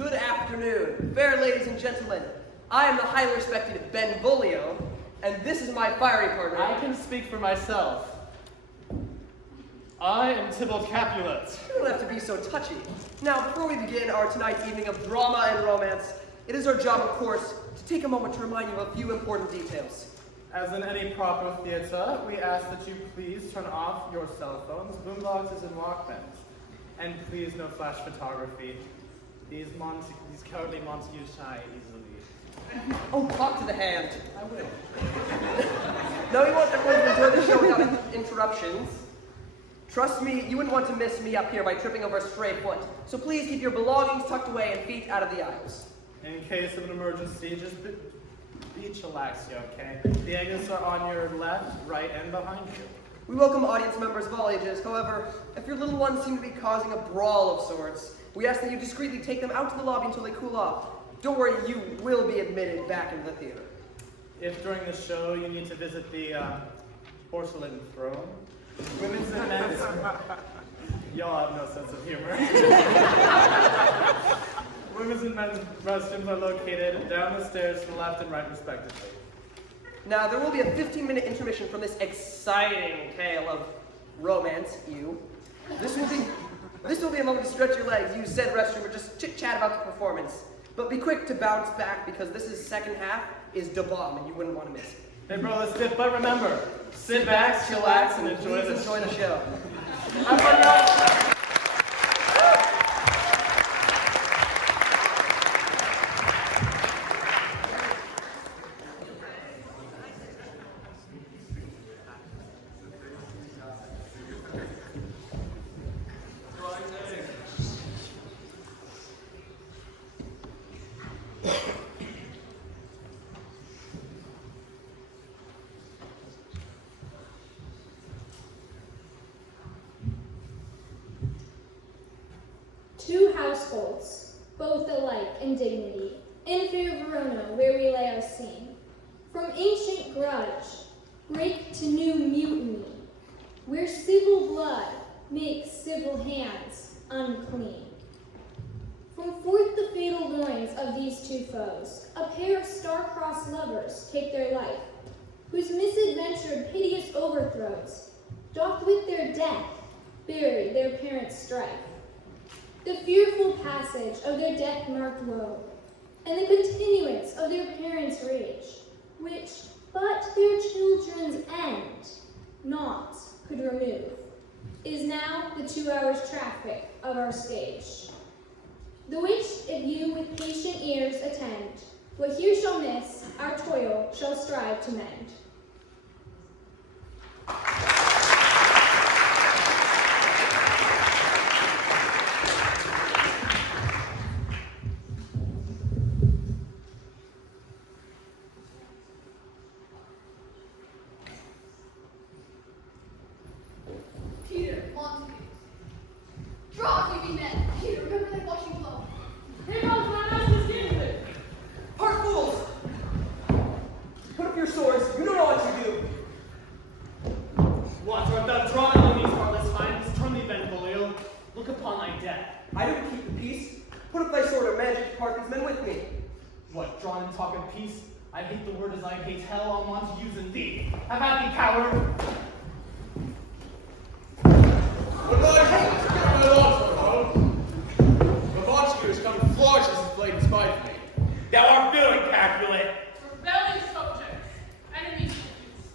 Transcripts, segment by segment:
Good afternoon, fair ladies and gentlemen. I am the highly respected Benvolio, and this is my fiery partner. I can speak for myself. I am Tybalt Capulet. You don't have to be so touchy. Now, before we begin our tonight's evening of drama and romance, it is our job, of course, to take a moment to remind you of a few important details. As in any proper theater, we ask that you please turn off your cell phones, boomboxes, and Walkmans. And please no flash photography. These cowardly Montagues shy easily. Oh, talk to the hand. I will. Now, we want everyone to enjoy the show without interruptions. Trust me, you wouldn't want to miss me up here by tripping over a stray foot. So please keep your belongings tucked away and feet out of the aisles. In case of an emergency, just be chillaxed, okay? The exits are on your left, right, and behind you. We welcome audience members of all ages. However, if your little ones seem to be causing a brawl of sorts, we ask that you discreetly take them out to the lobby until they cool off. Don't worry, you will be admitted back into the theater. If during the show you need to visit the porcelain throne, women's and men's... Y'all have no sense of humor. Women's and men's restrooms are located down the stairs to the left and right respectively. Now, there will be a 15-minute intermission from this exciting tale of romance, This will be a moment to stretch your legs, use said restroom, or just chit-chat about the performance. But be quick to bounce back, because this is second half is da bomb, and you wouldn't want to miss it. Hey bro, let's dip, but remember, sit back, chillax, and enjoy the show. Have fun, y'all. Two households, both alike in dignity, in fair Verona, where we lay our scene. From ancient grudge, break to new mutiny, where civil blood makes civil hands unclean. From forth the fatal loins of these two foes, a pair of star-crossed lovers take their life, whose misadventured piteous overthrows doth with their death bury their parents' strife. The fearful passage of their death-marked woe, and the continuance of their parents' rage, which but their children's end naught could remove, is now the 2 hours traffic of our stage. The which, if you with patient ears attend, what here shall miss, our toil shall strive to mend. I hate the word as I hate hell, I'll want to use in thee. Have at thee, coward! What I hate to get my lords from home. The Montague has come to flourish his blade in spite of me. Thou art doing, Capulet! Rebellious subjects, enemies of peace.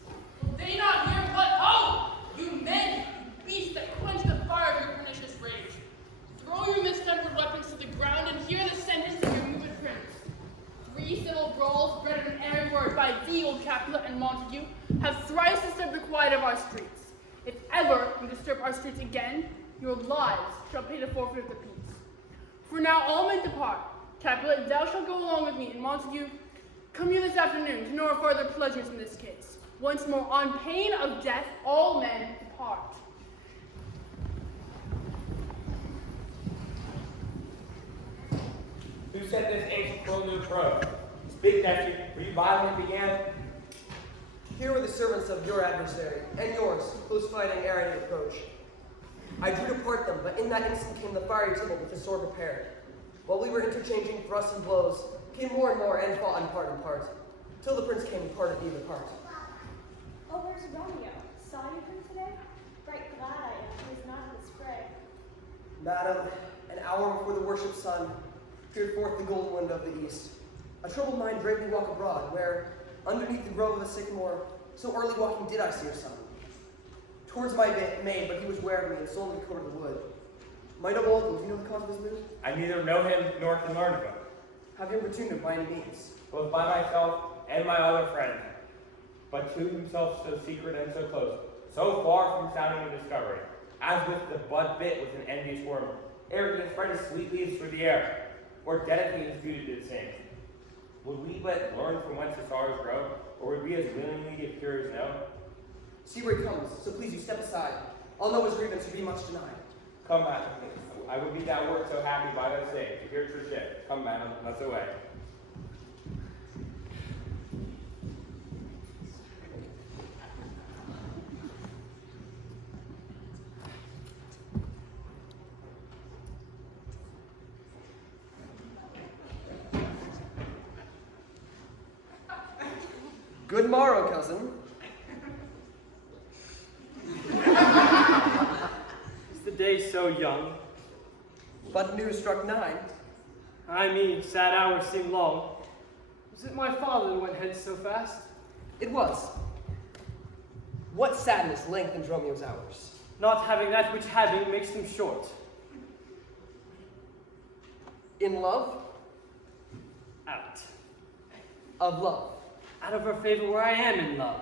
Will they not hear what hope? You men, you beasts that quench the fire of your pernicious rage. Throw your mistempered weapons to the ground and hear the sentence of your moved prince. 3 civil brawls, bred in airy word by thee, old Capulet and Montague, have thrice disturbed the quiet of our streets. If ever you disturb our streets again, your lives shall pay the forfeit of the peace. For now all men depart. Capulet, thou shalt go along with me, and Montague, come you this afternoon to know our further pleasures in this case. Once more, on pain of death, all men depart. Who set this ancient cruel new approach? Speak, nephew, were you by when it began? Here were the servants of your adversary, and yours, close fighting ere any approach. I drew to part them, but in that instant came the fiery Tybalt with his sword prepared. While we were interchanging thrusts and blows, came more and more, and fought in part, till the prince came and parted either part. Oh, where's Romeo? Saw you him today? Right glad I am he is not in this fray. Madam, an hour before the worship sun, peered forth the golden wind of the east. A troubled mind drave me walk abroad, where, underneath the grove of a sycamore, so early walking did I see your son. Towards my maid, but he was ware of me, and sold me coat of the wood. My noble uncle, do you know the cause of his mood? I neither know him nor can learn of him, Have you importuned him by any means? both by myself and my other friend, but to himself so secret and so close, so far from sounding and discovery, as with the bud bit with an envious worm, ere he can spread his sweet leaves through the air, or dedicate his beauty to the same. Would we but learn from whence the stars grow, or would we as willingly give curious know? See where he comes, so please you step aside. I'll know his grievance would be much denied. Come, madam, I would be thou wert so happy by thy sake to hear true ship. Come, madam, let's away. Good morrow, cousin. Is the day so young? But news struck 9. I mean, sad hours seem long. Was it my father that went hence so fast? It was. What sadness lengthened Romeo's hours? Not having that which having makes them short. In love? Out. Of love. Out of her favor where I am in love.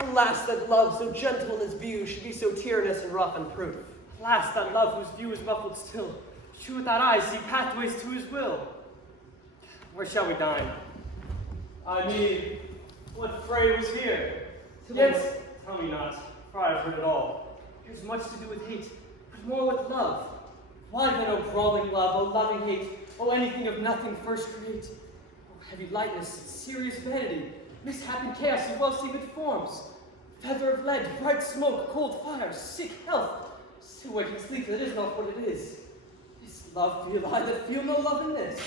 Alas, that love, so gentle in his view, should be so tyrannous and rough and proof. Alas, that love whose view is muffled still, should without eyes see pathways to his will. Where shall we dine? I mean, what fray was here? Yet, tell me not, for I have heard it all. It has much to do with hate, but more with love. Why then, O brawling love, O loving hate, O anything of nothing first create? O heavy lightness, serious vanity, mishap and chaos of well-seated forms, feather of lead, bright smoke, cold fire, sick health, so waking sleep that is not what it is. This love feel I that feel no love in this.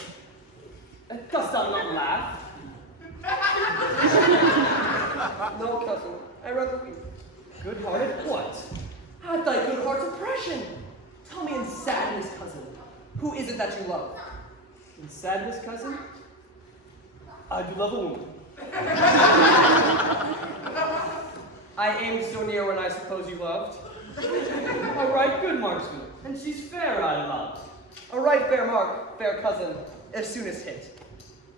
Dost thou not laugh? No, cousin, I rather weep. Good-hearted what? At thy good heart's oppression. Tell me in sadness, cousin, who is it that you love? In sadness, cousin? I do love a woman. I aimed so near when I suppose you loved. A right good marksman, and she's fair I loved. A right fair mark, fair cousin, as soon as hit.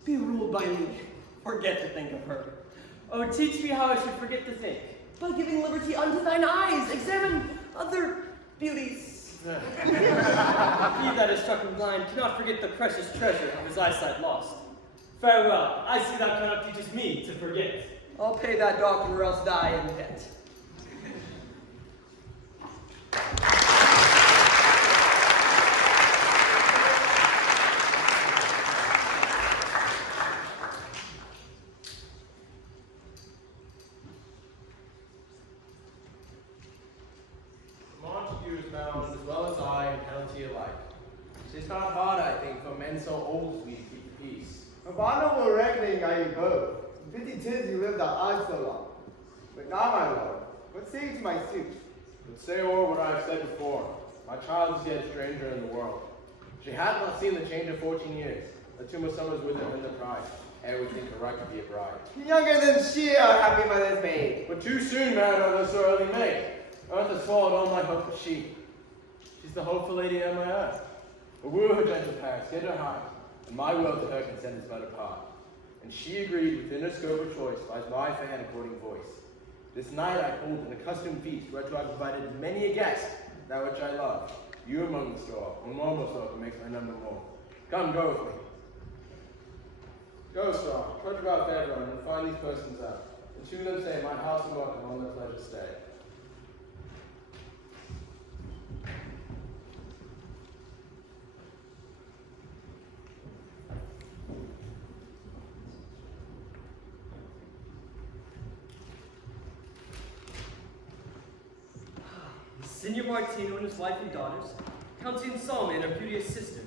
Be ruled by me, forget to think of her. Oh, teach me how I should forget to think. By giving liberty unto thine eyes, examine other beauties. He that is struck and blind cannot forget the precious treasure of his eyesight lost. Farewell, I see thou cannot teach me to forget. I'll pay that doctor or else die in debt. Montague is bound, as well as I, in penalty alike. 'Tis not hard, I think, for men so old as we to keep the peace. Of honorable reckoning are you both. 'Tis you lived our lives so long. But now, my lord, what say you to my suit? But say o'er what I have said before. My child is yet a stranger in the world. She had not seen the change of 14 years. The 2 more summers with her in the pride, ere we think her right to be a bride. Younger than she, our happy mother's maid. But too soon, man, I was so early made. Earth has swallowed all my hope but she. She's the hopeful lady of my earth. But woo her gentle parents, get her heart, and my will to her consent is but a part. And she agreed within her scope of choice, lies my fair and according voice. This night I hold an accustomed feast, whereto I provided many a guest, that which I love. You among the store, one more so makes my number more. Come, go with me. Go, star, trudge about Fairground and find these persons out. And to them say, my house and welcome on their pleasure stay. Signor Martino and his wife and daughters, Countess Salma and her beauteous sister,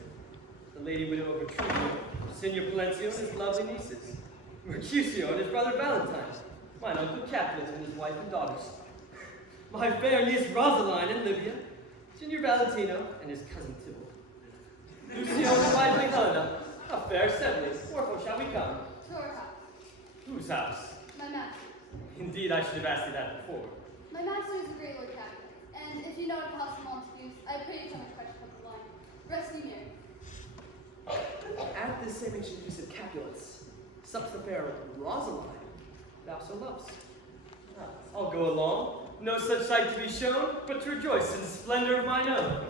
the lady widow of Petruchio, Signor Palencio and his lovely nieces, Mercutio and his brother Valentine, mine uncle Capulet and his wife and daughters, my fair niece Rosaline and Livia, Signor Valentino and his cousin Tybalt, Lucio and wifely Helena, a fair assembly. Wherefore shall we come? To our house. Whose house? My master. Indeed, I should have asked you that before. My master is a great Lord Capulet, and if you know a house of Montagues, I pray you come and question of the line. Rest ye merry. At this same ancient feast of Capulets, sups the fair Rosaline, thou so lovest. I'll go along. No such sight to be shown, but to rejoice in the splendor of mine own.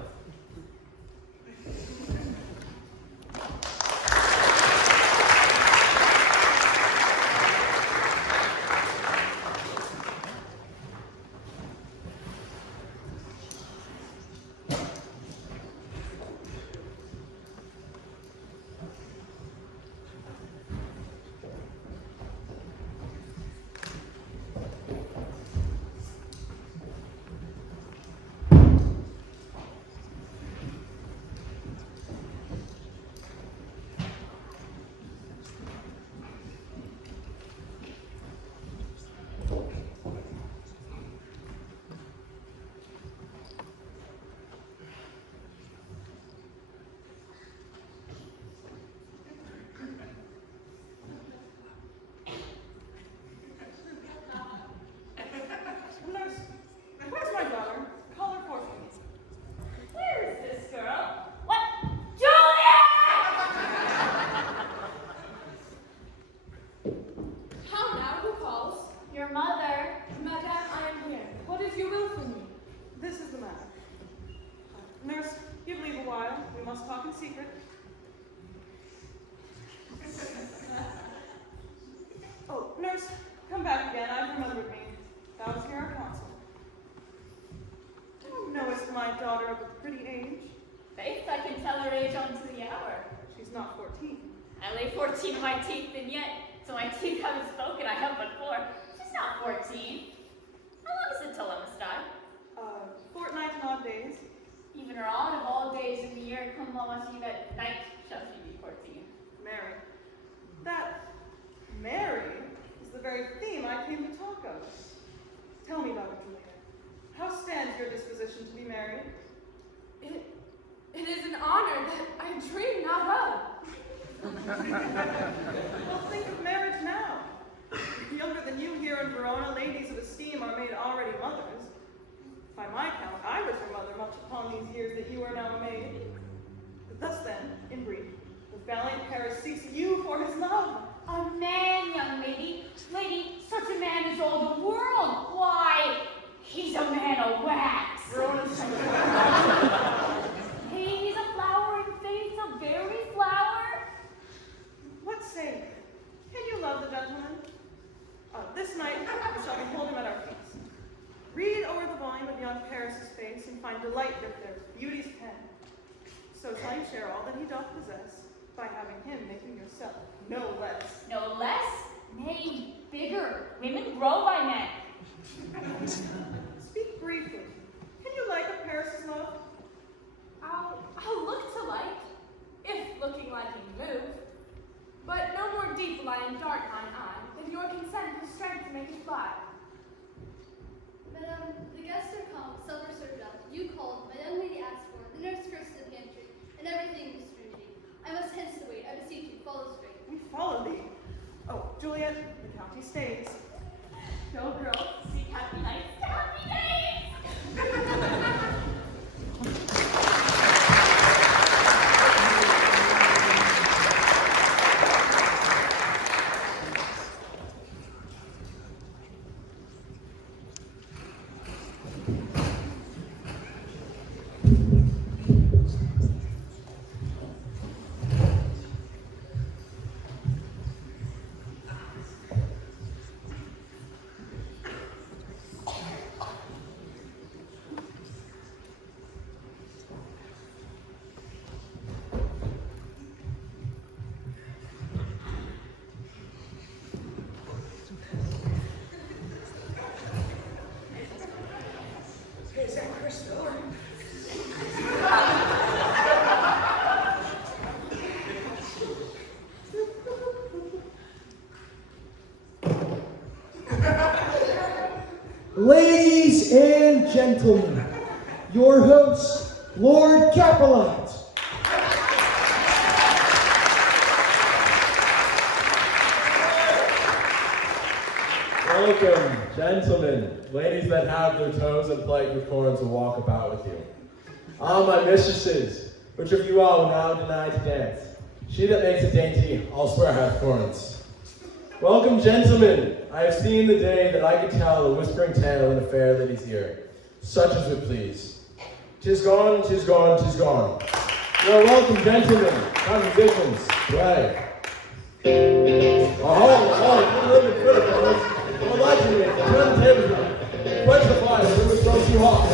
Where's my daughter? Call her forth, please. Where is this girl? What? Juliet! How now? Who calls? Your mother. Madame, I am here. What is your will from me? This is the matter. Nurse, give leave a while. We must talk in secret. Oh, nurse, come back again. I've remembered me. Thou was here our counsel. Thou knowest my daughter of a pretty age. Faith, I can tell her age on to the hour. She's not 14. I lay 14 of my teeth in yet, so my teeth haven't spoken, I have but 4. She's not 14. How long is it till I must die? Fortnight and odd days. Even her odd of all days in the year, come must you at night shall she be 14. Mary. That Mary is the very theme I came to talk of. Tell me about it, Juliet. How stands your disposition to be married? It is an honor that I dream not of. Well, think of marriage now. Younger than you here in Verona, ladies of esteem are made already mothers. By my count, I was your mother much upon these years that you are now a maid. Thus then, in brief, the valiant Paris seeks you for his love. A man, young lady. Lady, such a man is all the world. Why, he's a man of wax. Verona's He's a flower in faith, a very flower. What say you? Can you love the gentleman? This night, we shall behold him at our feast. Read over the volume of young Paris's face and find delight with their beauty's pen. So shall you share all that he doth possess by having him making yourself no less. No less, nay, bigger. Women grow by men. Speak briefly. Can you like a Paris's love? I'll look to like, if looking like in move. But no more deep will I dart mine eye than your consent and strength to make it fly. Madame, the guests are come, supper served up. You called, my young lady asked for, the nurse cursed the pantry, and everything was stringy. I must hence await. I beseech you, follow straight. We follow thee. Oh, Juliet, the county stays. Go, girls, seek happy nights to happy days. Ladies and gentlemen, your host, Lord Capilot. Welcome, gentlemen, ladies that have their toes and plate with corns will walk about with you. Ah, my mistresses, which of you all will now deny to dance? She that makes a dainty, I'll swear hath corns. Welcome, gentlemen. I have seen the day that I could tell a whispering tale in a fair lady's ear, such as would please. 'Tis gone, 'tis gone, 'tis gone. You are welcome, gentlemen. Come, musicians, play. Oh, good living foot, fellas. Don't lie to me. Turn the tables around. Quench the fire. We would throw too hot.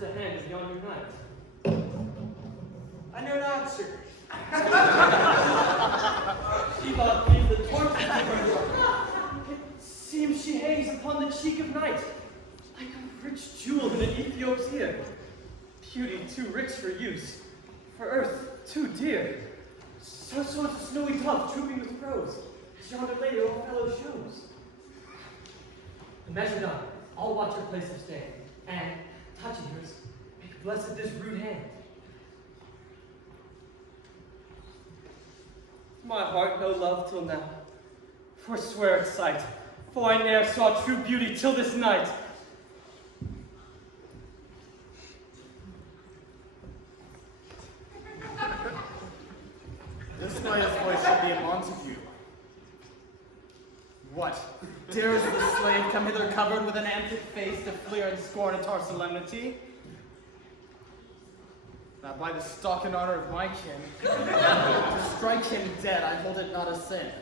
The hand of yonder knight. I know not, sir. She but gave the torch to her. It seems she hangs upon the cheek of night, like a rich jewel in an Ethiop's ear. Beauty too rich for use, for earth too dear. So is a snowy dove trooping with crows, as yonder lady old fellow shows. The measure done, I'll watch her place of stay, and touching hers, make blessed this rude hand. My heart no love till now, forswear its sight, for I ne'er saw true beauty till this night. This player's voice should be a Montague. What? Dares the slave come hither covered with an antic face to fleer and scorn at our solemnity? That by the stock and honor of my kin, to strike him dead, I hold it not a sin.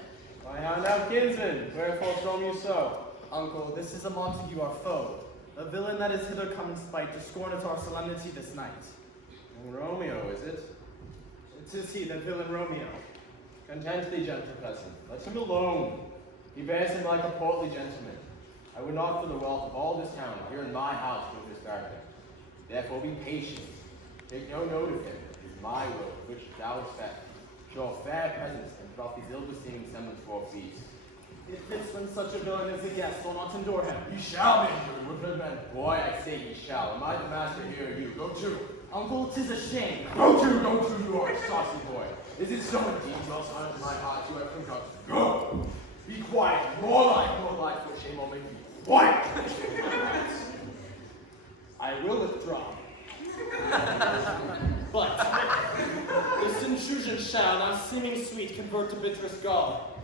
Why, how now, kinsman? Wherefore from you so? Uncle, this is a Montague our foe, a villain that is hither come in spite to scorn at our solemnity this night. Romeo, is it? It is he, that villain Romeo. Content thee, gentle cousin. Let him alone. He bears him like a portly gentleman. I would not for the wealth of all this town here in my house with this garden. Therefore be patient. Take no note of him. It is my will, which thou expect. Show a fair presence and put off these ill-beseeming semblance for a feast. It fits when such a villain is a guest, will not endure him. Ye shall be endured, woodman. Boy, I say ye shall. Am I the master here or you? Go to. Uncle, 'tis a shame. Go to, you are a saucy boy. Is it so indeed, well son of my heart, you have come? Go! Be quiet, more life, for shame will make you quiet! I will withdraw. But this intrusion shall, now seeming sweet, convert to bitterest gall.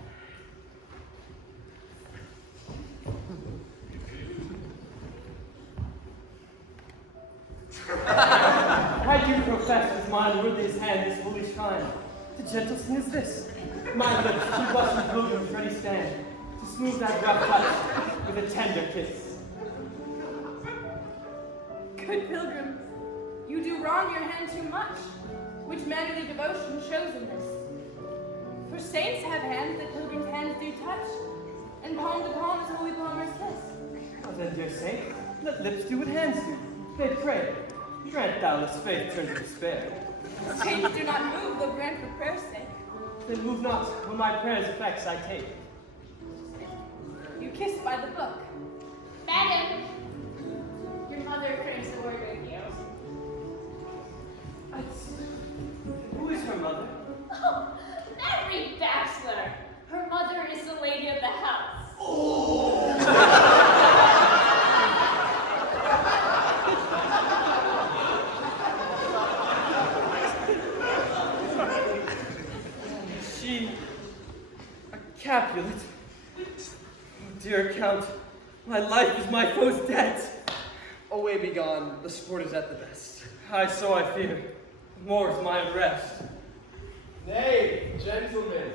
Why do you profess with mine worthiest hand this holy shrine? The gentle sin is this. My lips to blessed pilgrims ready stand, to smooth that rough touch with a tender kiss. Good pilgrim, you do wrong your hand too much, which mannerly devotion shows in this. For saints have hands that pilgrims' hands do touch, and palm to palm is holy palmer's kiss. Oh, then, dear saint, let lips do what hands do. They pray. Grant thou this faith turn to despair. Saints do not move, though grant for prayer's sake. Then move not when my prayer's effects I take. You kiss by the book. Madam, your mother craves a word with you. Who is her mother? Oh, every bachelor. Her mother is the lady of the house. She, a Capulet. Oh, dear Count, my life is my foe's debt. Away be gone, the sport is at the best. Aye, so I fear. More is my rest. Nay, gentlemen,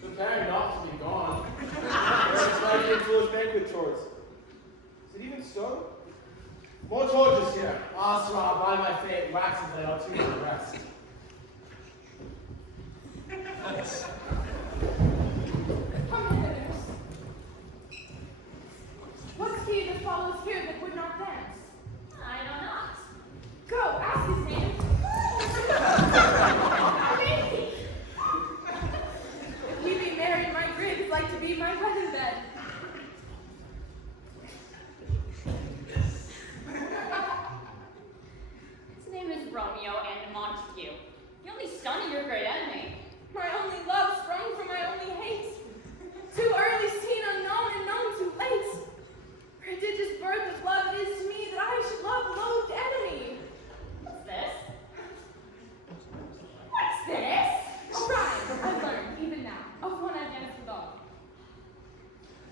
prepare not to be gone. There is like foolish banquet chores. Is it even so? More torches here. Asra, by my fate, waxes they are too to rest. Come hither, nurse. What's he that follows here that would not dance? I know not. Go, ask his name. Baby! If we be married, my grave is like to be my wedding bed. His name is Romeo and Montague, the only son of your great enemy. My only love sprung from my only hate. Too early seen unknown and known too late. Prodigious birth of love it is to me that I should love loathed enemy. What's this? What's this? A rhyme I've learned even now of one I dance with all.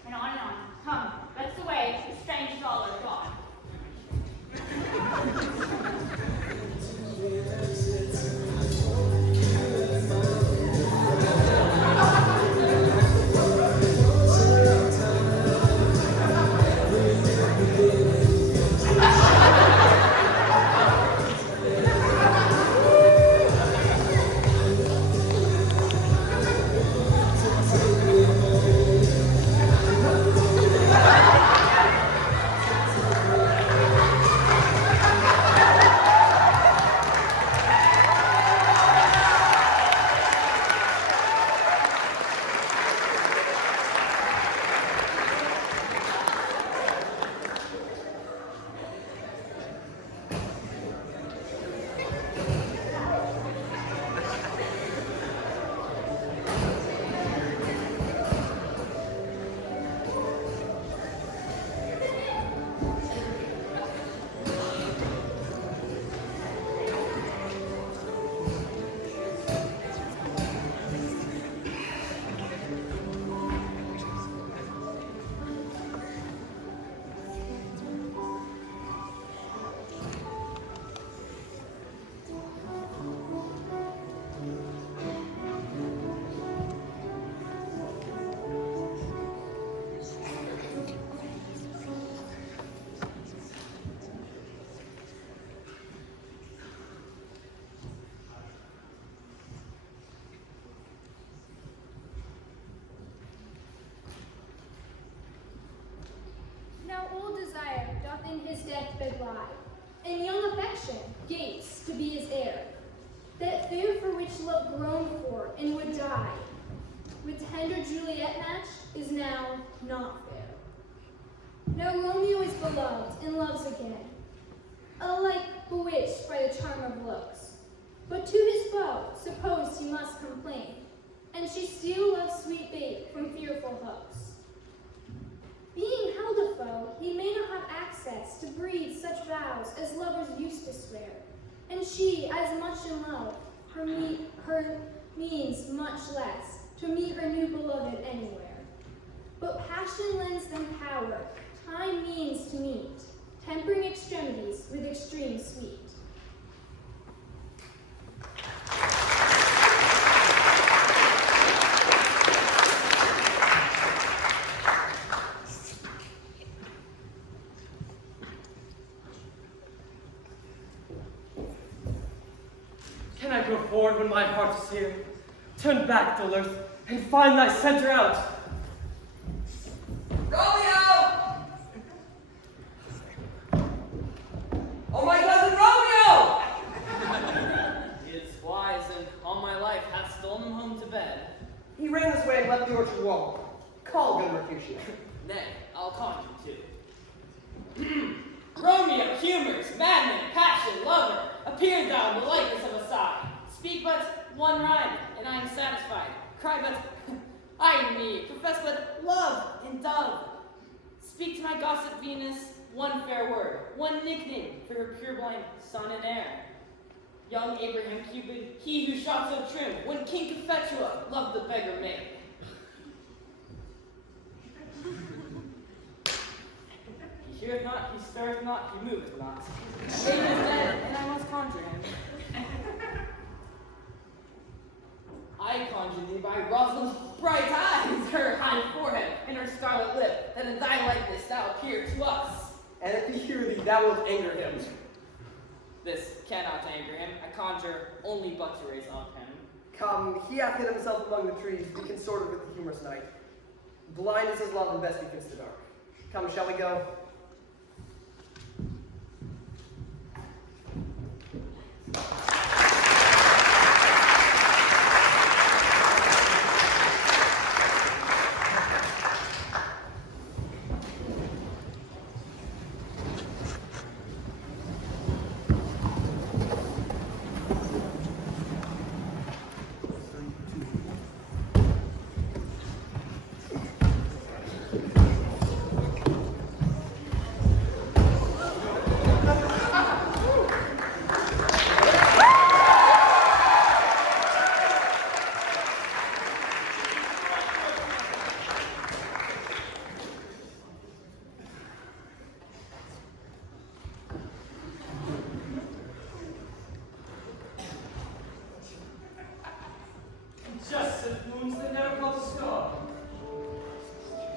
And on. Come, that's the way. The strange doll are gone. Now old desire doth in his deathbed lie, and young affection gapes to be his heir. That fair for which love groaned for and would die, with tender Juliet match is now not fair. Now Romeo is beloved and loves again, alike bewitched by the charm of looks. But to his foe suppose he must complain, and she still loves sweet bait from fearful hooks. Being held a foe, he may not have access to breathe such vows as lovers used to swear, and she, as much in love, her means much less to meet her new beloved anywhere. But passion lends them power, time means to meet, tempering extremities with extreme sweet. Can I go forward when my heart is here? Turn back, dull earth, and find thy center out. Romeo! Oh, my cousin Romeo! It's wise, and all my life hath stolen him home to bed. He ran this way and left the orchard wall. Call good Mercutio. Nay, I'll conjure too. Romeo, humors, madman, passion, lover, appear thou in the likeness of a sigh. Speak but one rhyme, and I am satisfied. Cry but, I me, profess but love and dove. Speak to my gossip Venus one fair word, one nickname for her purblind son and heir. Young Abraham Cupid, he who shot so trim, when King Cophetua loved the beggar maid. He heareth not, he stirreth not, he moveth not. Satan is dead, and I must conjure him. I conjure thee by Rosalind's bright eyes, her high forehead, and her scarlet lip, that in thy likeness thou appear to us. and if he hear thee, thou wilt anger him. This cannot anger him. I conjure only butcheries of him. Come, he hath hid himself among the trees, be consorted with the humorous night. Blind is his love, and best befits the dark. Come, shall we go? Just as moons that never caught the star.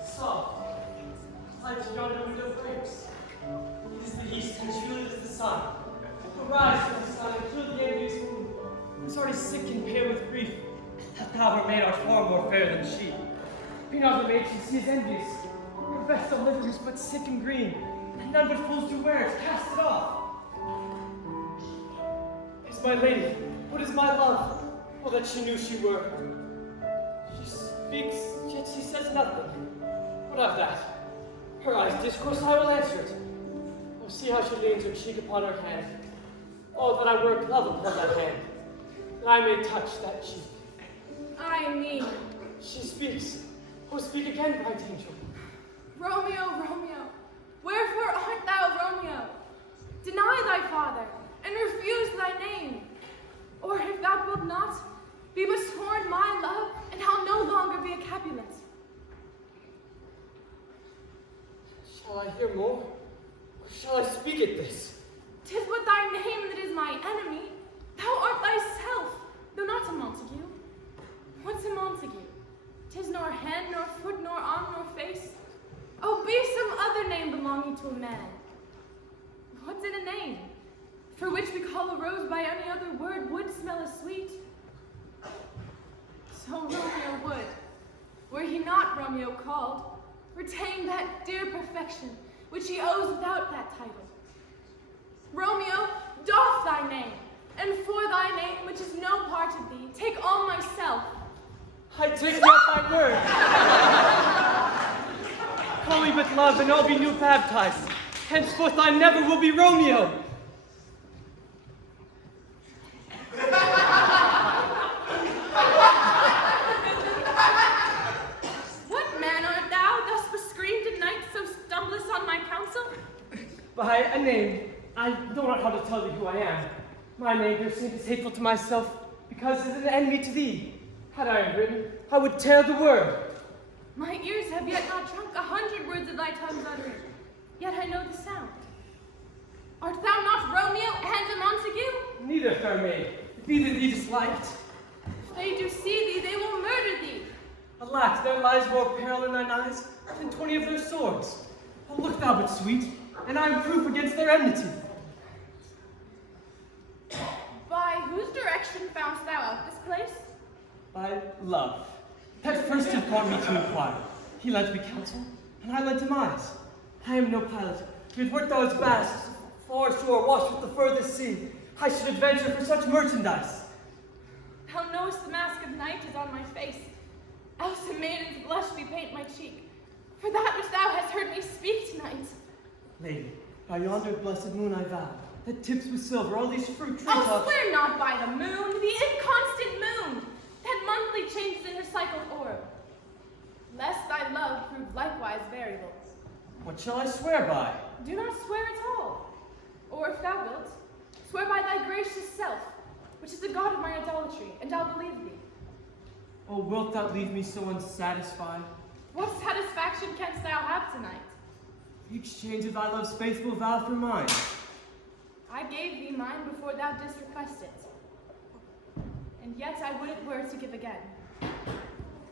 Soft, light yonder window breaks. It is the east, and truly it is the sun. Arise from the sun and kill the envious moon, who is already sick and pale with grief, that thou her made art far more fair than she. Be not the maid she sees envious. Her vest of livery is but sick and green, and none but fools do wear it. Cast it off. Is my lady, what is my love? Oh, that she knew she were. She speaks, yet she says nothing. What of that? Her eyes discourse, I will answer it. Oh, see how she leans her cheek upon her hand. Oh, that I were a glove upon that hand, that I may touch that cheek. I mean, She speaks. Oh, speak again, bright angel. Romeo, Romeo, wherefore art thou Romeo? Deny thy father, and refuse thy name. Or if thou wilt not, be but sworn my love, and I'll no longer be a Capulet. Shall I hear more? Or shall I speak at this? 'Tis but thy name that is my enemy. Thou art thyself, though not a Montague. What's a Montague? 'Tis nor hand, nor foot, nor arm, nor face. Oh, be some other name belonging to a man. What's in a name? For which we call a rose by any other word would smell as sweet. So Romeo would, were he not Romeo called, retain that dear perfection which he owes without that title. Romeo, doff thy name, and for thy name, which is no part of thee, take all myself. I take not thy word. Call me but love, and I'll be new baptized. Henceforth I never will be Romeo. What man art thou, thus bescreened in night, so stumblest on my counsel? By a name, I know not how to tell thee who I am. My name, dear saint, is hateful to myself, because it is an enemy to thee. Had I written, I would tear the word. My ears have yet not drunk 100 words of thy tongue's uttering, yet I know the sound. Art thou not Romeo and a Montague? Neither, fair maid, if either thee disliked. If they do see thee, they will murder thee. Alack, there lies more peril in thine eyes than 20 of their swords. Oh, look thou but sweet, and I am proof against their enmity. By whose direction foundst thou out this place? By love. That first informed me to inquire. He lent me counsel, and I lent him eyes. I am no pilot, yet wert thou as vast, far shore washed with the furthest sea, I should adventure for such merchandise. Thou knowest the mask of night is on my face, else a maiden's blush bepaint my cheek, for that which thou hast heard me speak tonight. Lady, by yonder blessed moon I vow, that tips with silver all these fruit trees. Oh, swear not by the moon, the inconstant moon, that monthly changes in her cycled orb, lest thy love prove likewise variable. What shall I swear by? Do not swear at all, or if thou wilt, swear by thy gracious self, which is the god of my idolatry, and I'll believe thee. Oh, wilt thou leave me so unsatisfied? What satisfaction canst thou have tonight? The exchange of thy love's faithful vow for mine. I gave thee mine before thou didst request it, and yet I would it were to give again.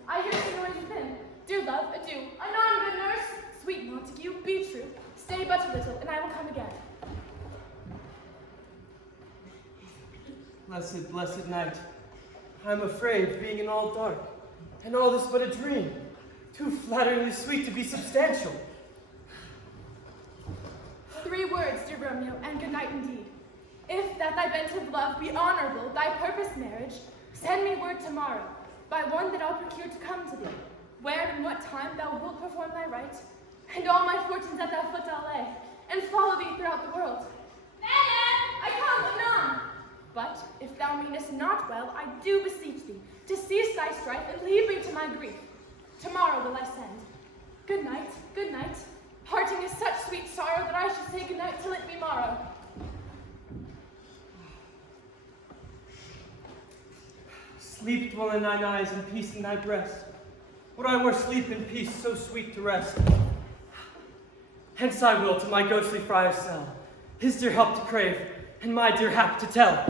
I hear the noise within. Dear love, adieu. Anon, good nurse. Sweet Montague, be true. Stay but a little, and I will come again. Blessed, blessed night. I'm afraid, being in all dark, and all this but a dream, too flatteringly sweet to be substantial. 3 words, dear Romeo, and good night indeed. If that thy bent of love be honorable, thy purpose marriage, send me word tomorrow, by one that I'll procure to come to thee, where and what time thou wilt perform thy rite, and all my fortunes at thy foot I'll lay, and follow thee throughout the world. Madam! I come anon. But if thou meanest not well, I do beseech thee to cease thy strife and leave me to my grief. Tomorrow will I send. Good night, good night. Parting is such sweet sorrow that I shall say good night till it be morrow. Sleep dwell in thine eyes and peace in thy breast. Would I were sleep and peace so sweet to rest. Hence I will to my ghostly friar's cell, his dear help to crave, and my dear hap to tell.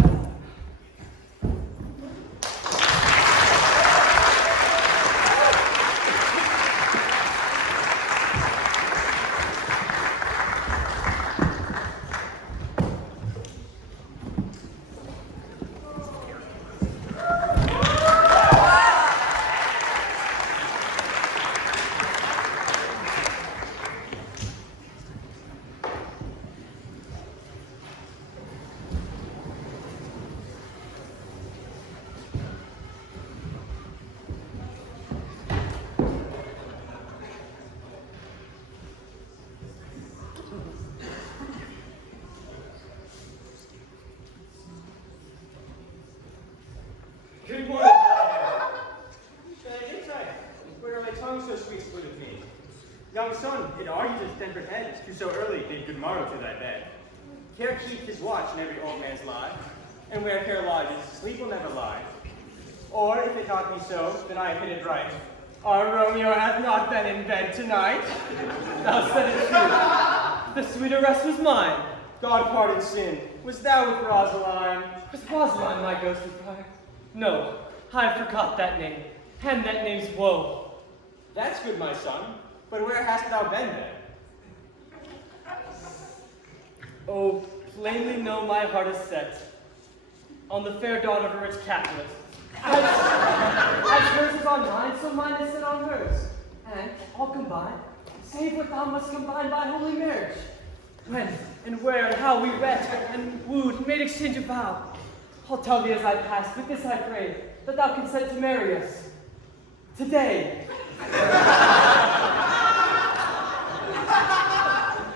Good morning. Where are my tongue so sweet split of me? Young son, it argues his tempered head to so early bid good morrow to thy bed. Care keep his watch in every old man's lie, and where care lodges, sleep will never lie. Or if it not be so, then I have hit it right. Our Romeo hath not been in bed tonight. Thou said it true. The sweeter rest was mine. God pardon sin. Was thou with Rosaline? Was Rosaline my ghostly friar? No, I forgot that name, and that name's woe. That's good, my son. But where hast thou been then? Oh, plainly know my heart is set on the fair daughter of a rich capitalist. As hers is on mine, so mine is set on hers. And all combine, save what thou must combine by holy marriage. When and where and how we wed and wooed and made exchange of vow. I'll tell thee as I pass, with this I pray, that thou consent to marry us. Today.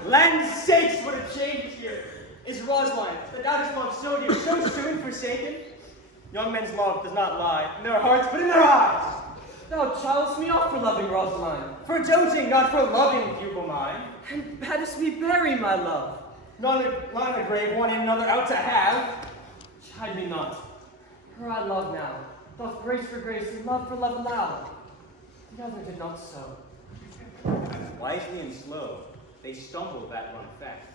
Land's sakes, what a change here! Is Rosaline, the goddess love so dear, so soon forsaken? Young men's love does not lie in their hearts, but in their eyes. Thou childest me off for loving Rosaline. For doting, not for loving, pupil mine. And baddest me bury my love. Not in a grave, one in another out to have. Chide me not, her I love now, doth grace for grace and love for love allow. The other did not so. Wisely and slow, they stumble that run fast.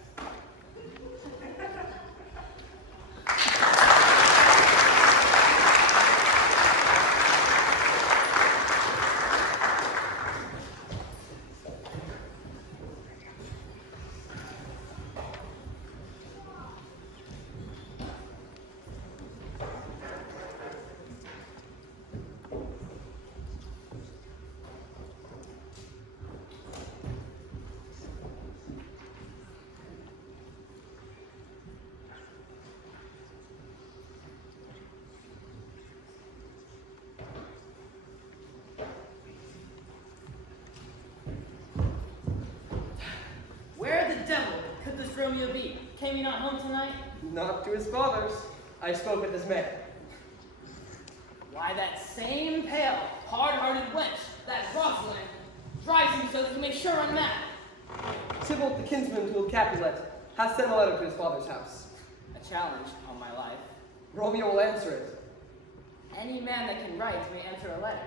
Romeo be? Came he not home tonight? Not to his father's. I spoke with his man. Why, that same pale, hard-hearted wench, that Rosaline, drives him so that he may sure run mad. Tybalt, the kinsman to old Capulet, has sent a letter to his father's house. A challenge on my life. Romeo will answer it. Any man that can write may answer a letter.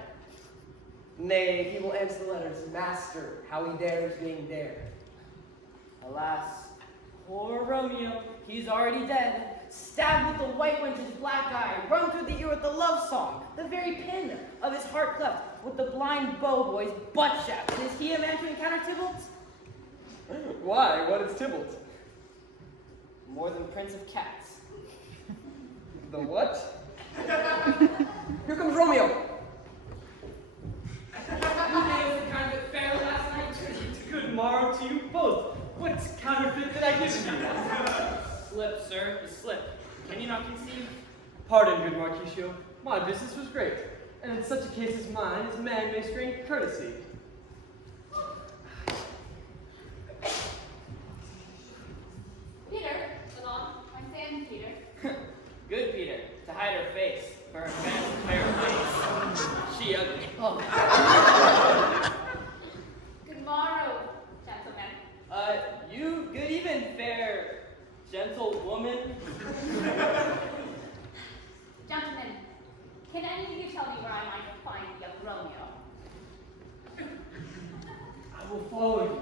Nay, he will answer the letter's master, how he dares being dared. Alas, poor Romeo, he's already dead. Stabbed with the white wench's black eye, run through the ear with the love song, the very pin of his heart cleft with the blind bow boy's butt shaft. Is he a man to encounter Tybalt? Why? What is Tybalt? More than Prince of Cats. The what? Here comes Romeo. You made us a counterfeit fair last night. Good morrow to you both. What counterfeit did I give you? Slip, sir, the slip. Can you not conceive? Pardon, good Marquisio. My business was great, and in such a case as mine, as man may strain courtesy. Peter, my fan, Peter. Good, Peter, to hide her face, for her fan's fair face. She ugly. Oh. Good morrow, gentlemen. You good even, fair, gentle woman? Gentlemen, can any of you tell me where I might find young Romeo? I will follow you.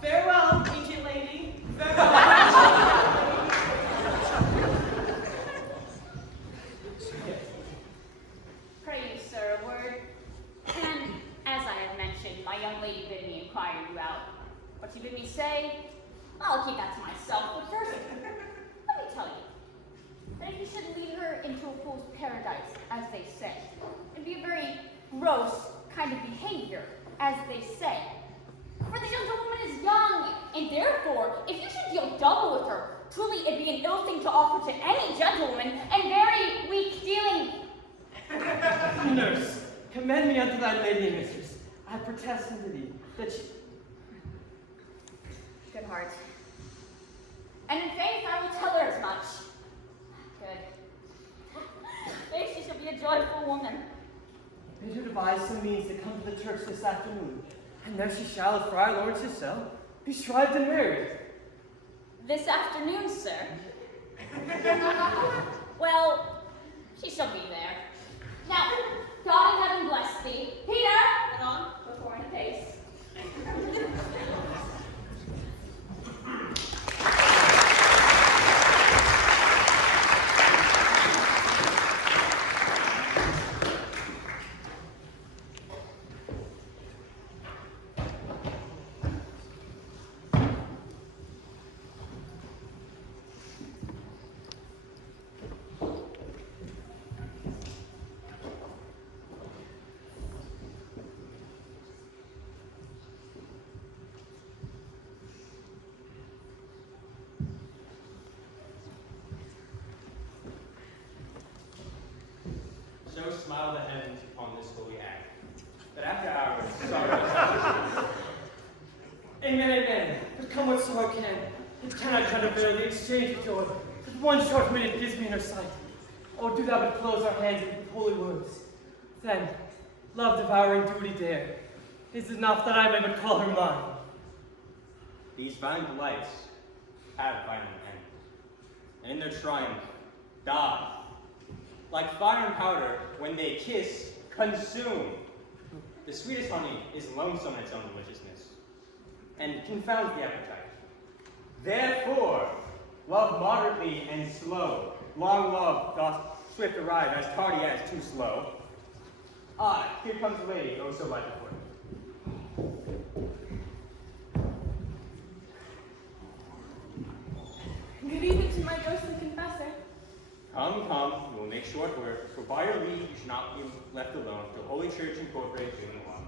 Farewell, ancient lady. Farewell. Pray you, sir, a word. And as I have mentioned, my young lady bid me inquire you out. What she bid me say, I'll keep that to myself. But first, let me tell you that if you should lead her into a fool's paradise, as they say, it'd be a very gross kind of behavior, as they say. For the gentlewoman is young, and therefore, if you should deal double with her, truly it'd be an ill thing to offer to any gentlewoman, and very weak dealing. Nurse, commend me unto thy lady and mistress. I protest unto thee that she... Good heart. And in faith, I will tell her as much. Good. Faith, she shall be a joyful woman. Bid her devise some means to come to the church this afternoon, and there she shall, at Friar Lawrence's cell, be shrived and married. This afternoon, sir. Well, she shall be there. Now, God in heaven bless thee. Peter! And on, before in pace. So smile the heavens upon this holy act. But after hours, sorrow. Amen, amen. But come what sorrow can, it cannot countervail the exchange of joy that one short minute gives me in her sight. Oh, do thou but close our hands with holy words. Then, love devouring duty dare. Is it enough that I may but call her mine? These violent delights have violent ends, and in their triumph, die. Like fire and powder, when they kiss, consume. The sweetest honey is lonesome in its own deliciousness, and confounds the appetite. Therefore, love moderately and slow. Long love doth swift arrive, as tardy as too slow. Ah, here comes the lady, oh so light before me. Good evening to my ghostly confessor. Come, come, we will make short work, for by your leave you should not be left alone till Holy Church incorporates you in one.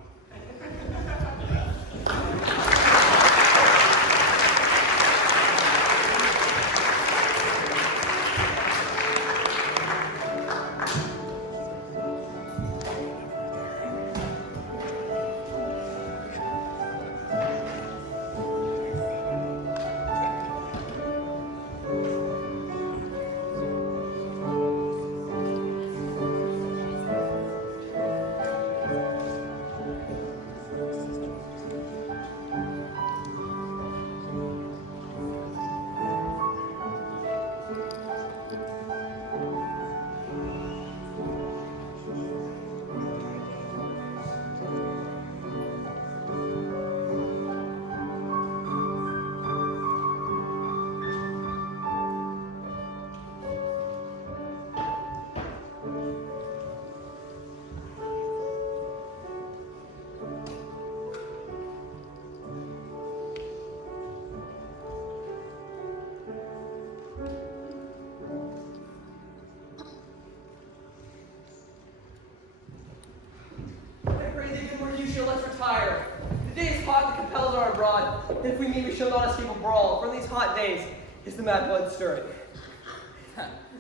Mercutio, let's retire. The day is hot, the compels are abroad. And if we meet, we shall not escape a brawl. For in these hot days is the mad blood stirring.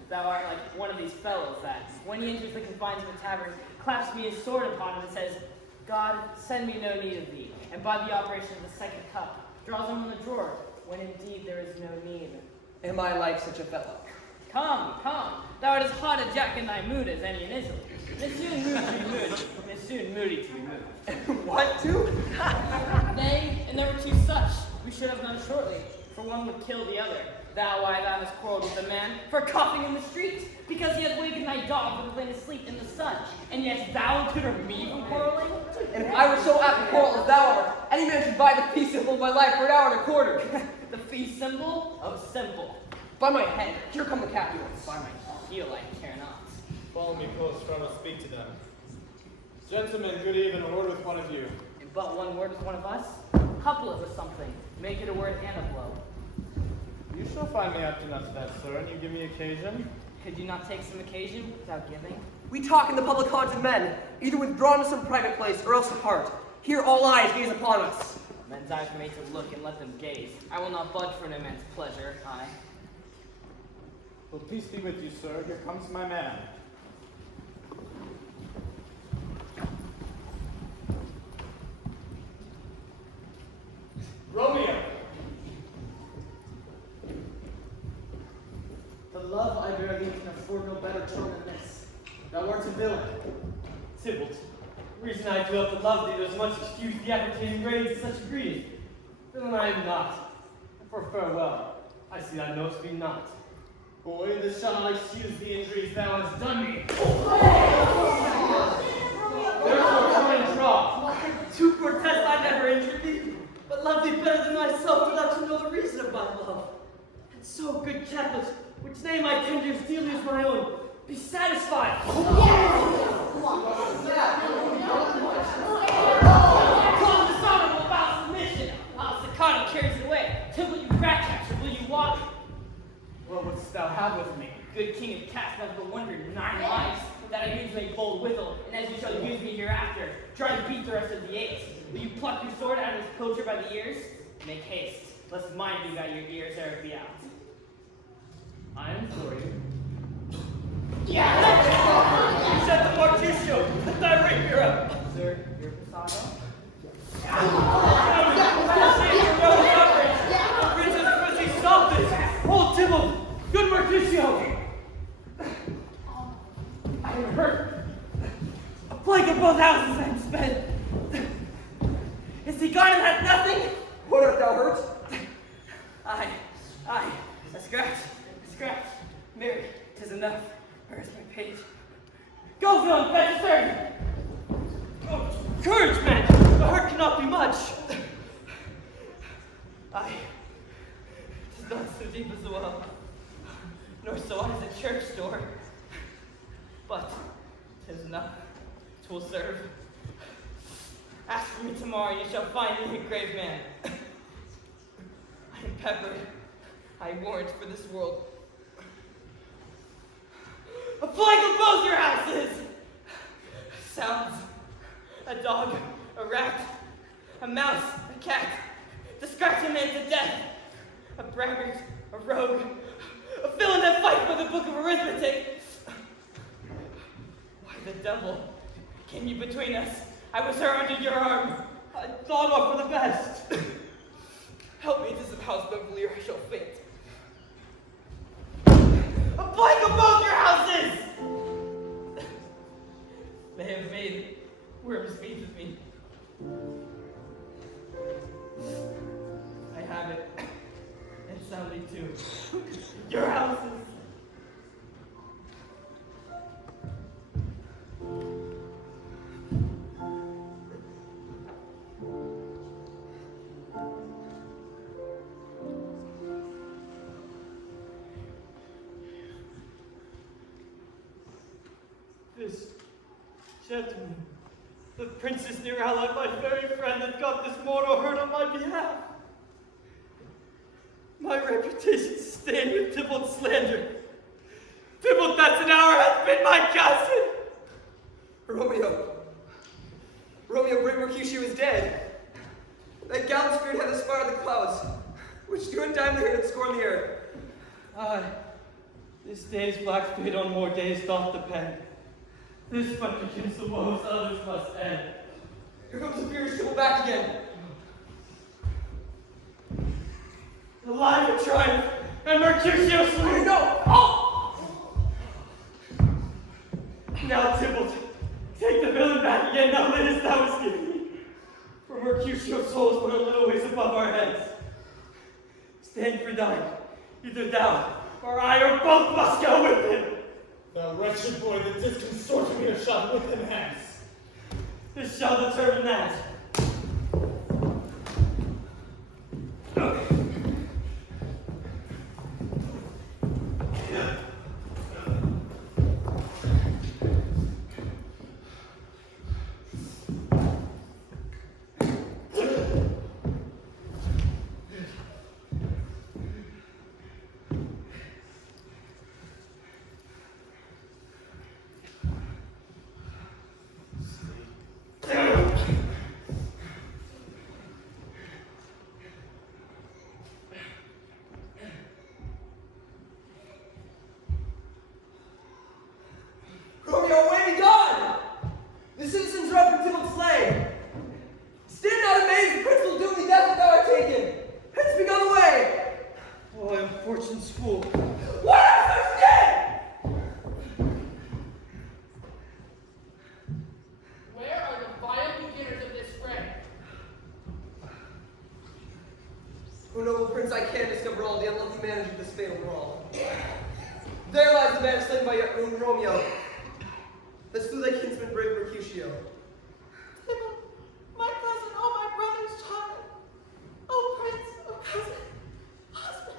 Thou art like one of these fellows that, when he enters the confines of a tavern, claps me his sword upon him and says, God, send me no need of thee. And by the operation of the second cup, draws him from the drawer, when indeed there is no need. Am I like such a fellow? Come, come. Thou art as hot a jack in thy mood as any in Italy. And as soon moody to be moved, and as soon moody to be moved. What, too? Nay, and there were two such. We should have done shortly, for one would kill the other. Thou hast quarreled with a man for coughing in the street, because he hath wakened thy dog with lain asleep in the sun. And yet thou tutor me from quarreling? And if I were so apt to quarrel as thou art, any man should buy the fee symbol of my life for an hour and a quarter. The fee symbol of simple. By my head, here come the Capulets. By my heel I care not. Follow me close, for I will speak to them. Gentlemen, good even, a word with one of you. And but one word with one of us? Couple it with something. Make it a word and a blow. You shall find me apt enough to that, sir, and you give me occasion. Could you not take some occasion without giving? We talk in the public haunted men, either withdrawn to some private place or else apart. Here all eyes gaze upon us. Men's eyes are made to look and let them gaze. I will not budge for no man's pleasure, I. Well, peace be with you, sir. Here comes my man. Romeo! The love I bear thee can afford no better term than this. Thou art a villain. Tybalt, the reason I do up to love thee does much excuse the appertaining raids of such a greeting. Villain I am not. For farewell, I see thou knowest me not. Boy, this shall not excuse the injuries thou hast done me. Therefore come and draw. To protest I never injured thee, but love thee better than myself without to know the reason of my love. And so, good Catholics, which name I tender as dearly as my own, be satisfied. Call dishonorable about submission. Staccato carries it away. Tybalt, you rat catcher, will you walk? What wouldst thou have with me? Good king of cats, thou but wondered 9 lives, that I use make bold withal, and as you shall use me hereafter, try to beat the rest of the 8. Will you pluck your sword out of his poacher by the ears? Make haste, lest mine be by your ears ere it be out. I am for you. Yeah! You said the Martissio, put thy rapier up. Sir, your passado? Princess Chrissy, stop this! Hold Tybalt! Good Martissio! I am hurt. A plague of both houses I am sped. Is he gone and hath nothing? What art thou hurt? Aye, a scratch. Mary, 'tis enough. Where is my page? Go, villain, fetch a surgeon! Oh, courage, man! The hurt cannot be much. Aye, 'tis not so deep as a well, nor so wide as a church door. But 'tis enough. 'Twill serve. Ask for me tomorrow, and you shall find me a grave man. I am peppered. I warrant for this world. A plague of both your houses! Sounds. A dog, a rat, a mouse, a cat, to scratch a man to death. A braggart, a rogue, a villain that fights by the book of arithmetic. Why the devil came you between us? I was her under your arm. I thought all for the best. Help me to some house, Beverly, or I shall faint. A plague of both your houses! They have made worms feed with me. I have it, and soundly too. Your houses! This gentleman, the Princess near ally, my very friend, that got this mortal hurt on my behalf. My reputation stained with Tybalt's slander. Tybalt, that's an hour, hath been my cousin. Romeo, Romeo, great Mercutio is dead. That gallant spirit hath aspired the clouds, which do untimely hurt and scorn the earth. Aye, this day's black fate on more days doth depend. This but begins the woes others must end. Here comes the furious Sybil back again. Alive in triumph, and Mercutio slain! No! Oh! Now, Tybalt, take the villain back again, now latest thou hast given me. For Mercutio's soul is but a little ways above our heads. Stand for thine, either thou, or I, or both must go with him. Thou wretched boy that didst consort to me a shot with him hence. This shall determine that. Romeo, away be gone! The citizens are up in Tybalt's sleigh. Stand not amazed, the prince will doom thee death if thou art taken. Hence be gone away! Oh, I am fortune's fool. What else is dead? Where are the vile beginners of this fray? O noble prince, I can discover all the unlucky manage of this fatal brawl. There lies the man slain by your own Romeo. That slew thy kinsman brave Mercutio. Tybalt, my cousin, oh my brother's child. Oh prince, oh cousin, husband.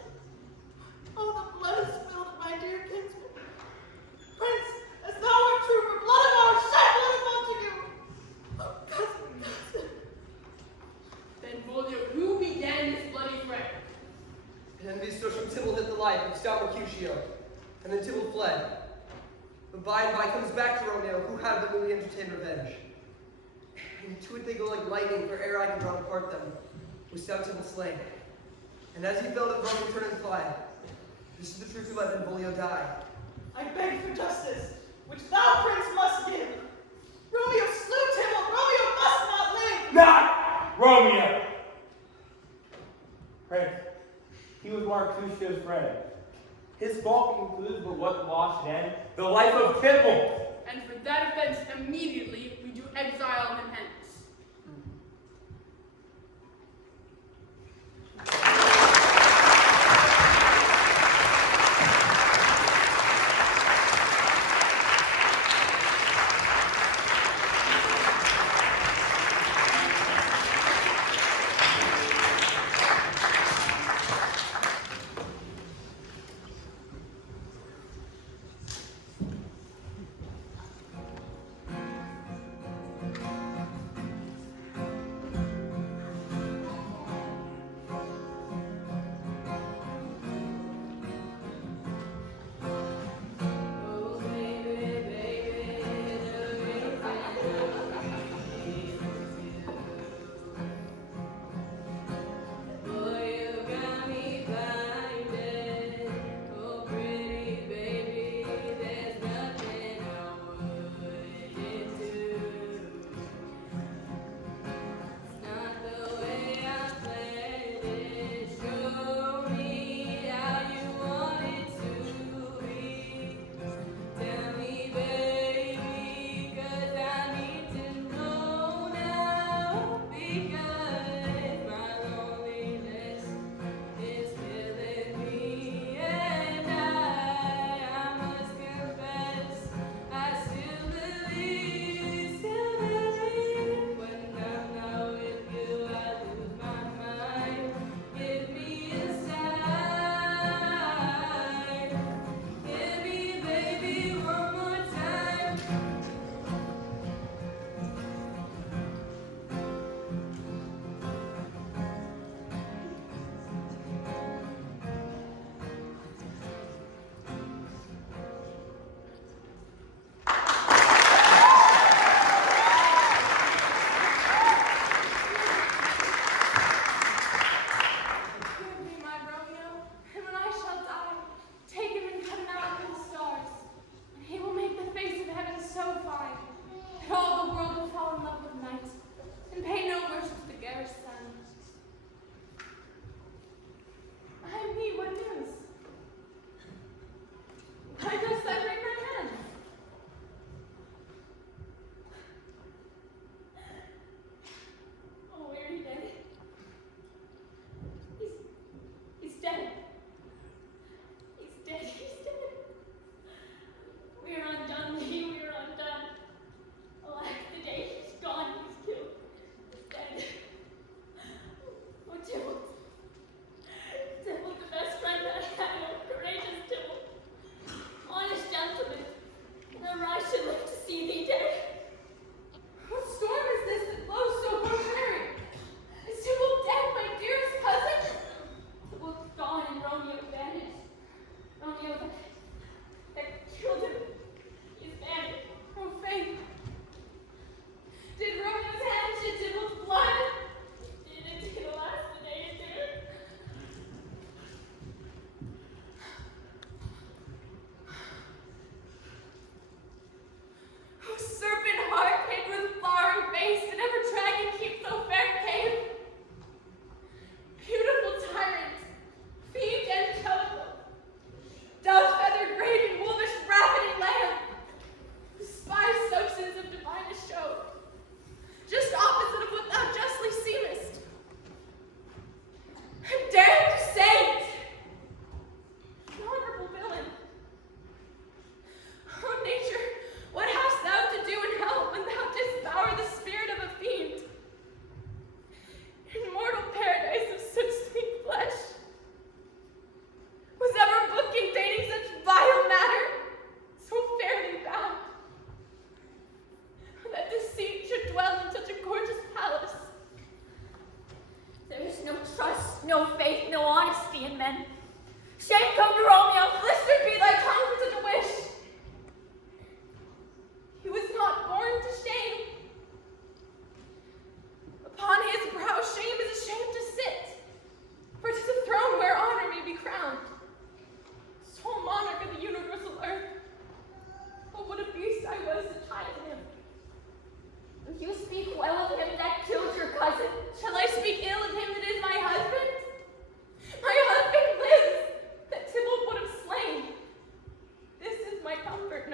Oh, the blood is spilled of my dear kinsman. Prince, as thou art true, for blood of ours, shed blood of Montague. Oh, cousin. Benvolio, who began this bloody fray? And these stories from Tybalt hit the life of stout Mercutio, and then Tybalt fled. But by and by comes back to Romeo, who had but newly entertained revenge. And to it they go like lightning, for ere I can draw apart them, was stout Tybalt slain. And as he fell, the Romeo turned and fled. This is the truth who let Benvolio die. I beg for justice, which thou, prince, must give. Romeo slew Tybalt. Romeo must not live. Not Romeo! Prince, he was Mercutio's friend. His fault concludes but what lost then? The life of Tybalt! And for that offense, immediately we do exile him hence.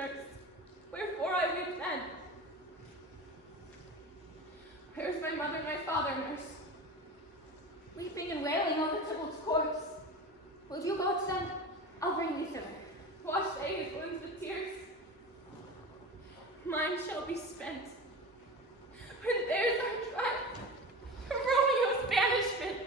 nurse. Wherefore I weep then? Where's my mother and my father, nurse? Weeping and wailing over Tybalt's corpse. Will you go to them? I'll bring you thither. Wash they his wounds with tears. Mine shall be spent. When theirs are dry, for Romeo's banishment.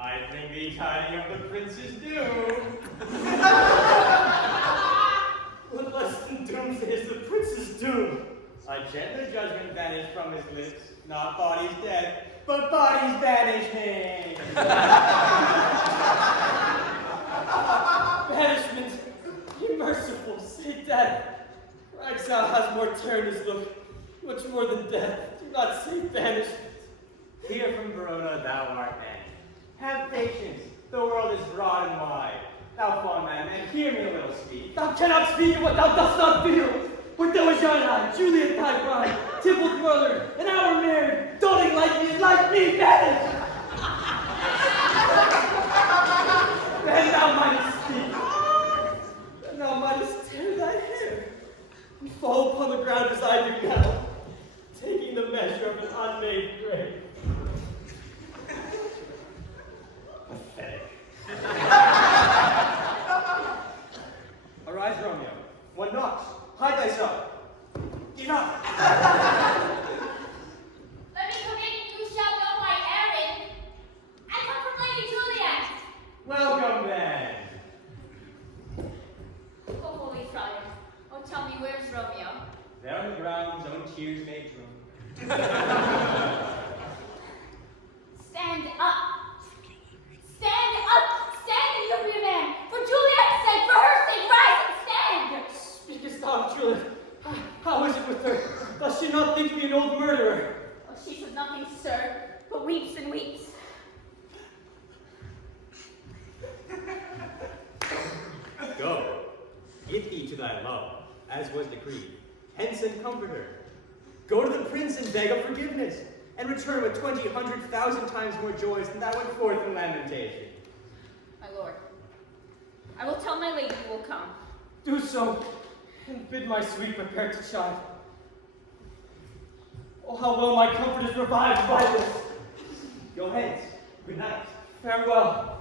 I bring thee tidings of the prince's doom. What less than doomsday is the prince's doom? A gentler judgment vanished from his lips, not bodies dead, but bodies banishing. Banishment! Be merciful, say death. For exile has more tyrannous look, much more than death. Do not say banishment. Here from Verona thou art banished. Have patience, the world is broad and wide. Thou fond man, hear me a little speak. Thou cannot speak of what thou dost not feel. When there was young I, Juliet thy bride, Tybalt's mother, and our married, doting like me, banished. Then thou mightest speak. Then thou mightest tear thy hair, and fall upon the ground as I do now, taking the measure of an unmade grave. Pathetic. Arise, Romeo. One knocks. Hide thyself. Enough. Let me come in, you shall know my errand. I come from Lady Juliet. Welcome then. Oh, holy friar. Oh, tell me, where's Romeo? There on the ground, his own tears made room. Stand up. Stand up. Stand, you young man. For Juliet's sake, for her sake, rise and stand. Speakest thou, Juliet? How is it with her? Does she not think me an old murderer? Oh, she says nothing, sir, but weeps and weeps. Go. Get thee to thy love, as was decreed. Hence and comfort her. Go to the prince and beg of forgiveness, and return with 1,000 times more joys than thou went forth in lamentation. My lord, I will tell my lady you will come. Do so, and bid my sweet prepare to chide. Oh, how well my comfort is revived by this. Go hence. Good night. Farewell.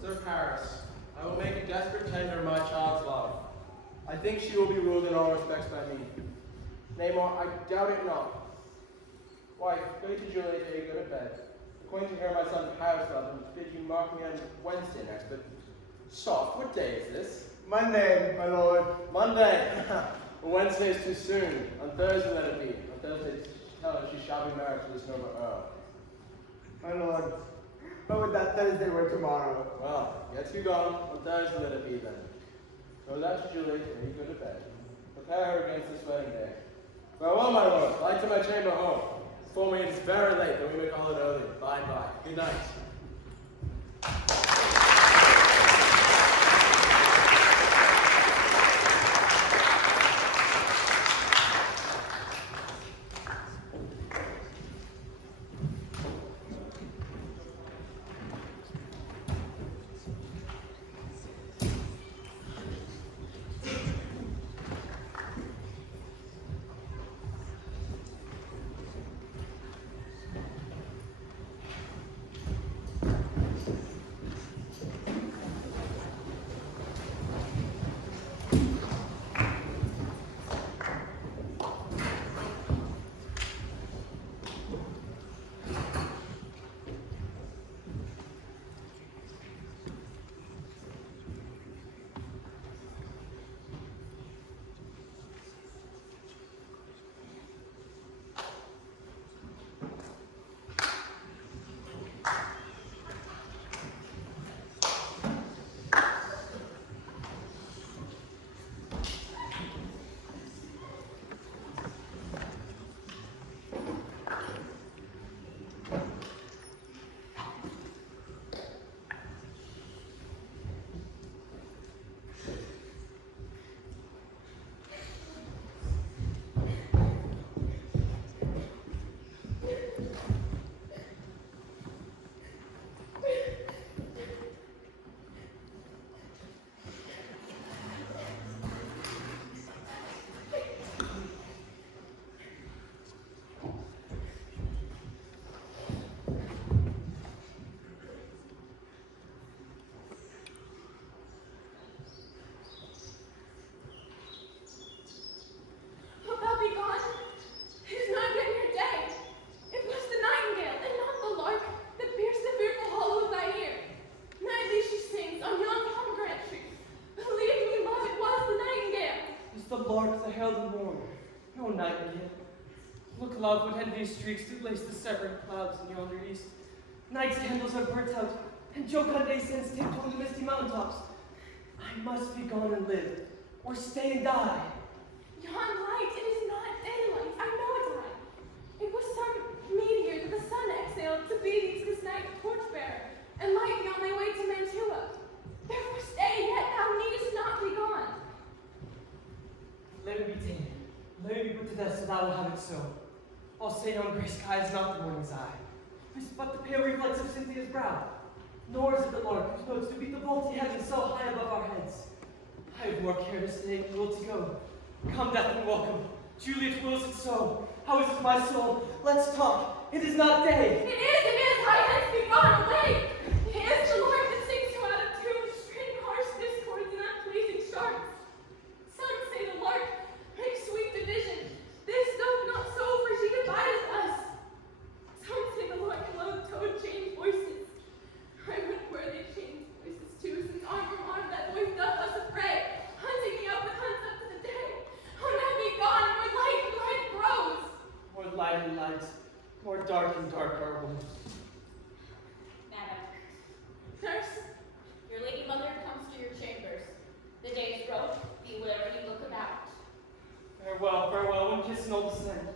Sir Paris, I will make a desperate tender of my child's love. I think she will be ruled in all respects by me. Nay, more, I doubt it not. Wife, go to Juliet ere you go to bed. Acquaint to her my son Paris love, and bid you mark me on Wednesday next, but soft, what day is this? Monday, my lord. Monday. Well, Wednesday is too soon. On Thursday let it be. On Thursday tell her she shall be married to this noble earl. My lord. But would that Thursday were tomorrow? Well, get you gone. On Thursday let it be then. Go thou to Juliet ere you go to bed. Prepare her against this wedding day. Farewell, my lord. Light to my chamber home. For me it is very late, though we may call it early. Bye-bye. Good night. pale the morn, no nightingale. Look, love, what envious streaks do lace the severing clouds in yonder east. Night's candles are burnt out, and jocund ascents tiptoe the misty mountaintops. I must be gone and live, or stay and die. Yon light, it is not daylight. I know it's light. It was some meteor that the sun exhaled to be thee to this night torchbearer, and light me on my way to Mantua. Therefore stay, yet thou needest not be gone. Let me be tamed. Let me be put to death so thou will have it so. I'll say yon grey sky is not the morning's eye. It's but the pale reflex of Cynthia's brow. Nor is it the lark whose notes do beat the vaulty heavens so high above our heads. I have more care to stay than will to go. Come, death, and welcome. Juliet wills it so. How is it, my soul? Let's talk. It is not day. It is, I hence be gone away. It is the Lord that sings you out of tune, string harsh discords and unpleasing sharps. Some say the lark makes sweet division. This doth not so, for she divideth us. Some say the lark loves toad change voices. I would where they change voices too, since arm from arm that voice doth us affray, hunting me up with hunts up to the day. Oh, now be gone, more light and light grows. More light and light, more dark and dark our woes. Madam, Nurse, your lady mother comes to your chambers. The day is broke, be wherever you look about. Farewell, farewell, one kiss and all descend.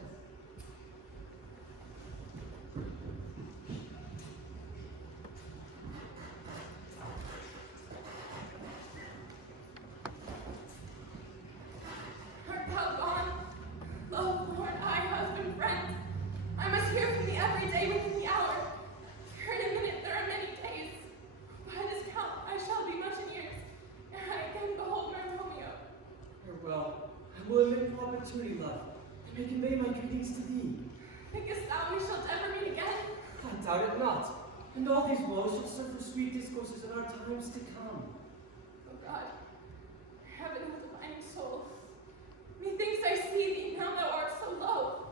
art thou gone? Love, Lord, I, husband, friend. I must hear from thee every day within the hour. For in a minute there are many days. By this count I shall be much in years, ere I again behold my Romeo. Farewell. I will admit an opportunity, love, and may convey my greetings to thee. Thinkest thou we shall ever meet again? I doubt it not. And all these woes shall serve for sweet discourses in our times to come. O God, heaven of divining soul, methinks I see thee now thou art so low,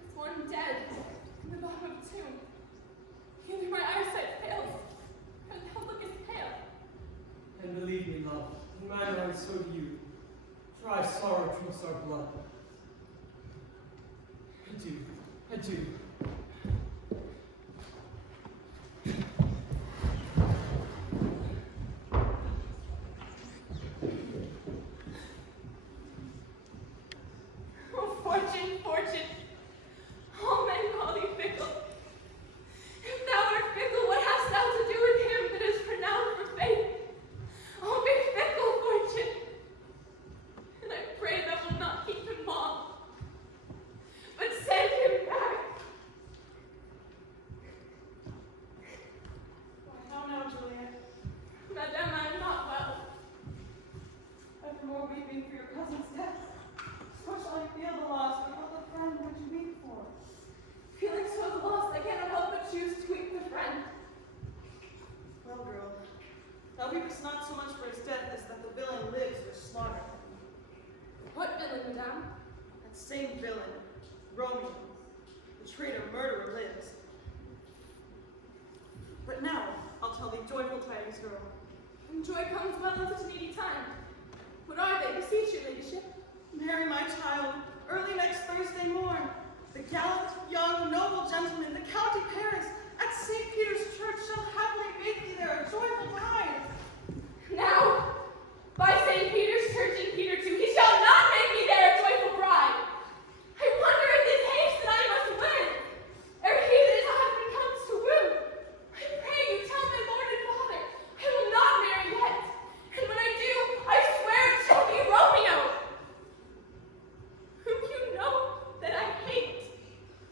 as one dead in the bottom of a tomb. Either my eyesight fails, or thou lookest pale. And believe me, love, in my mind so do you. Try sorrow drinks our blood. Adieu, adieu. Oh, fortune, fortune, all men call thee fickle. If thou art fickle, what hast thou to do with him that is renowned for faith? Oh, be fickle, fortune, and I pray thou wilt not keep him long, but send him back. Why, how now, Juliet? Madame, I am not well. Evermore weeping for your cousin's death. So shall you feel the loss, but what the friend would you weep for? Feeling so lost, I cannot help but choose to weep for friend. Well, girl, thou weepest not so much for his death as that the villain lives or slaughtered. What villain, madame? That same villain, Romeo, the traitor murderer, lives. But now, I'll tell thee joyful tidings, girl. And joy comes well in such a needy time. What are they, beseech your ladyship? Mary, my child, early next Thursday morn, the gallant, young, noble gentleman, the County Paris, at St. Peter's Church shall happily make thee there a joyful bride. Now, by St. Peter's Church in Peter too, he shall not make me there a joyful bride. I wonder if this haste that I must win, ere he that is a husband comes to woo. I pray you tell my lord and father, I will not marry yet. And when I do, I swear it shall be Romeo, whom you know that I hate,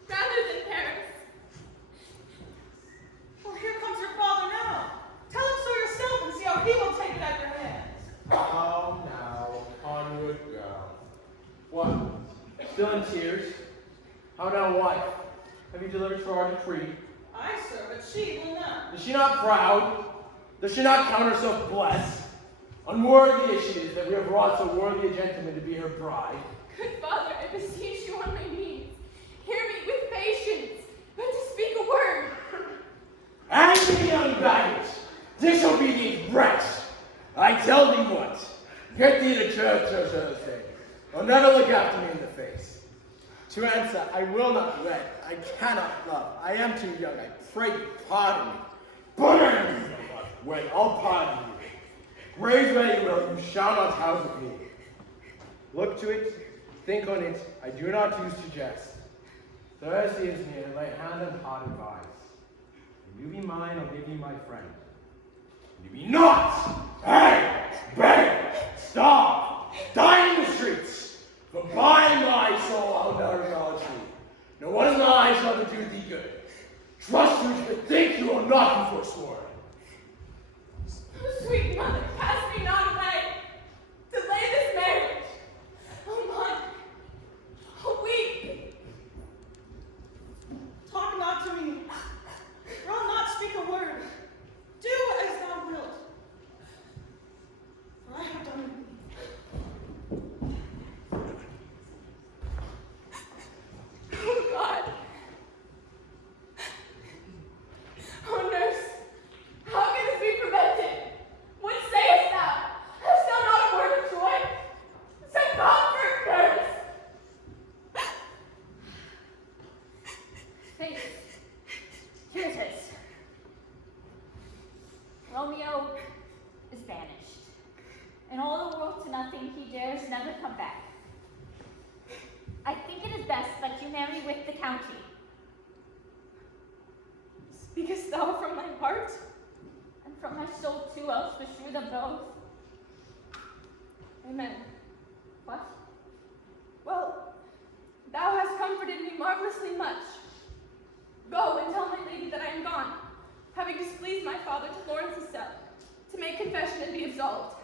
rather than Paris. Well, here comes your father now. Tell him so yourself and see how he will take it at your hands. Oh, now, onward go. What? Still in tears? How now, wife? Have you delivered to our decree? Aye, sir, but she will not. Is she not proud? Does she not count herself blessed? Unworthy as she is that we have brought so worthy a gentleman to be her bride. Good father, I beseech you on my knees. Hear me with patience, but to speak a word. Angry young baggage, disobedient wretch! I tell thee what, get thee to church on Thursday, or never look after me in the face. To answer, I will not wed. I cannot love. I am too young. I pray you pardon me. Burn! Wait, I'll pardon you. Raise where you will, you shall not house with me. Look to it, think on it. I do not use to jest. Thursday is near, lay hand and heart advise. Will you be mine or give you my friend? Will you be not? Beg, starve, die in the streets. For by my soul I'll never acknowledge thee. No one's eye shall do thee good. Trust you to think you will not be forsworn. Sweet mother, cast me not away. Delay this marriage. Oh, mother, oh, weep. Talk not to me. For I'll not speak a word. Do as thou wilt. For I have done with thee. Oh, God. Oh, nurse, how can this be prevented? What sayest thou? Hast thou not a word of joy? Send comfort, nurse. Faith, here it is. Romeo is banished. In all the world to nothing, he dares never come back. I think it is best that you marry with the county. Speakest thou from thy heart? And from my soul too, else beshrew them both. Amen. What? Well, thou hast comforted me marvelously much. Go and tell my lady that I am gone, having displeased my father to Florence's cell, to make confession and be absolved.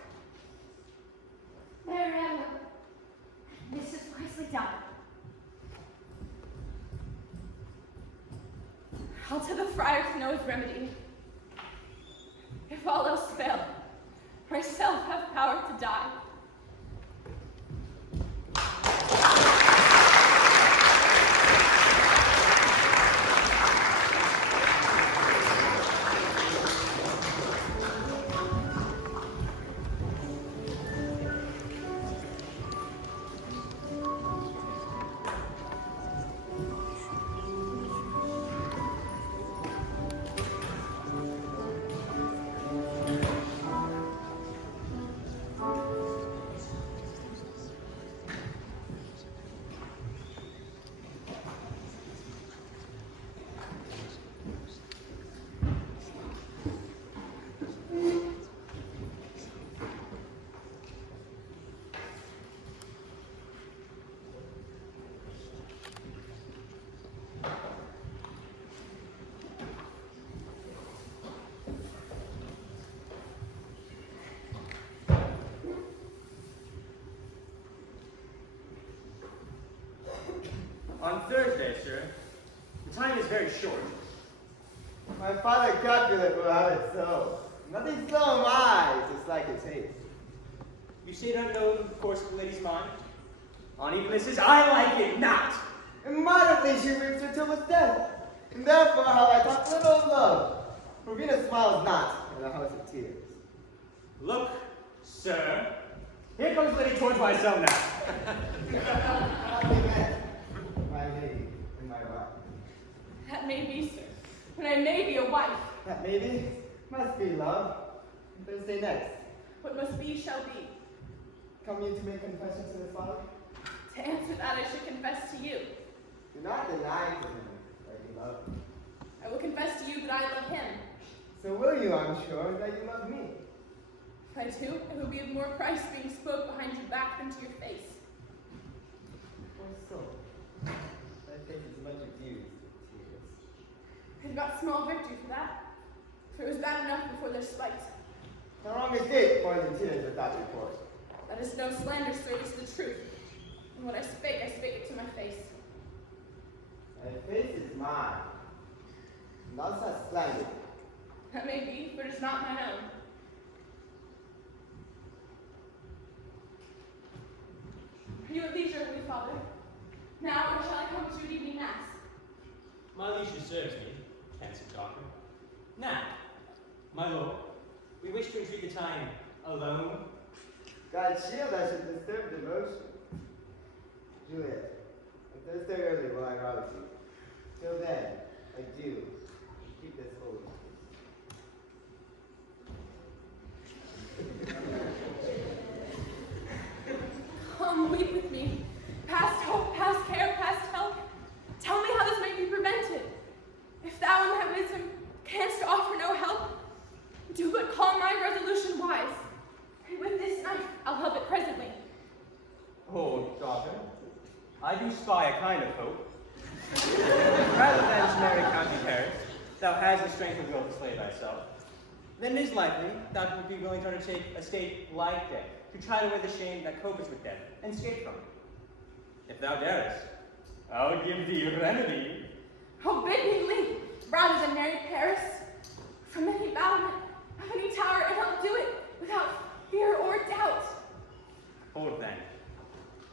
There, Emma. This is wisely done. I'll tell the friar to know his remedy. If all else fail, myself have power to die. On Thursday, sir. The time is very short. My father Capulet will have it so. Nothing so am I, just like his haste. You say don't know the course of the lady's mind? On evenesses, I like it not. And moderately she weeps her till with death. And therefore how I talk little of love. For Venus smiles not in a house of tears. Look, sir. Here comes Lady towards my cell now. My lady and my wife. That may be, sir, and I may be a wife. That maybe must be love. Thursday next. What must be shall be. Come you to make confession to the father? To answer that, I should confess to you. Do not deny to him that you love him. I will confess to you that I love him. So will you, I'm sure, that you love me. If I do, it will be of more price being spoke behind your back than to your face. Poor soul. Thy face is much abused with tears. I've got small victory for that, for it was bad enough before their spite. How wrong is it, poison tears without report? That is no slander, sir, it is the truth. And what I spake it to my face. Thy face is mine. And thou hast slandered. That may be, but it is not mine own. Are you at leisure, Holy Father? Now, or shall I come to evening mass? My leisure serves me, handsome doctor. Now, my lord, we wish to entreat the time alone. God shield I should disturb devotion. Juliet, on Thursday early will I rouse you. Till then, adieu. Keep this holy. Come, weep with me. Past hope, past care, past help. Tell me how this may be prevented. If thou in thy wisdom canst offer no help, do but call my resolution wise, and with this knife I'll help it presently. Oh, daughter, I do spy a kind of hope. Rather than to marry County Paris, thou hast the strength of will to slay thyself. Then it is likely thou would be willing to undertake a state like death, to try to wear the shame that copes with death, and escape from it. If thou darest, I'll give thee a remedy. Oh, bid me leap, rather than marry Paris. From any battlement of any tower, and I'll do it without fear or doubt. Hold then.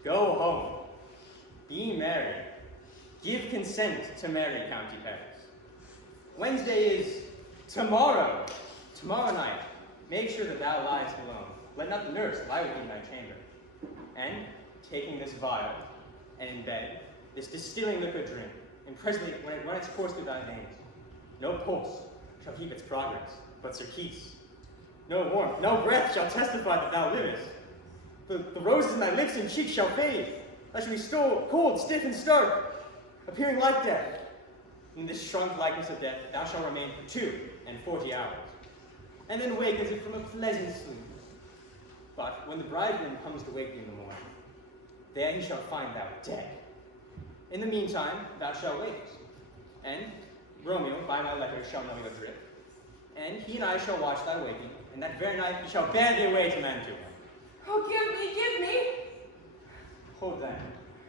Go home. Be married. Give consent to marry County Paris. Wednesday is tomorrow. Tomorrow night. Make sure that thou liest alone. Let not the nurse lie with thee in thy chamber. And, taking this vial, and in bed, this distilling liquid drink, and presently, when it run its course through thy veins, no pulse shall keep its progress, but surcease. No warmth, no breath shall testify that thou livest. The roses in thy lips and cheeks shall fade. Thou shalt be cold, stiff, and stark, appearing like death. In this shrunk likeness of death, thou shalt remain for 42 hours, and then wake as if from a pleasant sleep. But when the bridegroom comes to wake thee in the morning, there he shall find thou dead. In the meantime, thou shalt wait, and Romeo, by my letters, shall know your drift, and he and I shall watch thy waking, and that very night he shall bear thee away to Mantua. Oh, give me! Hold then.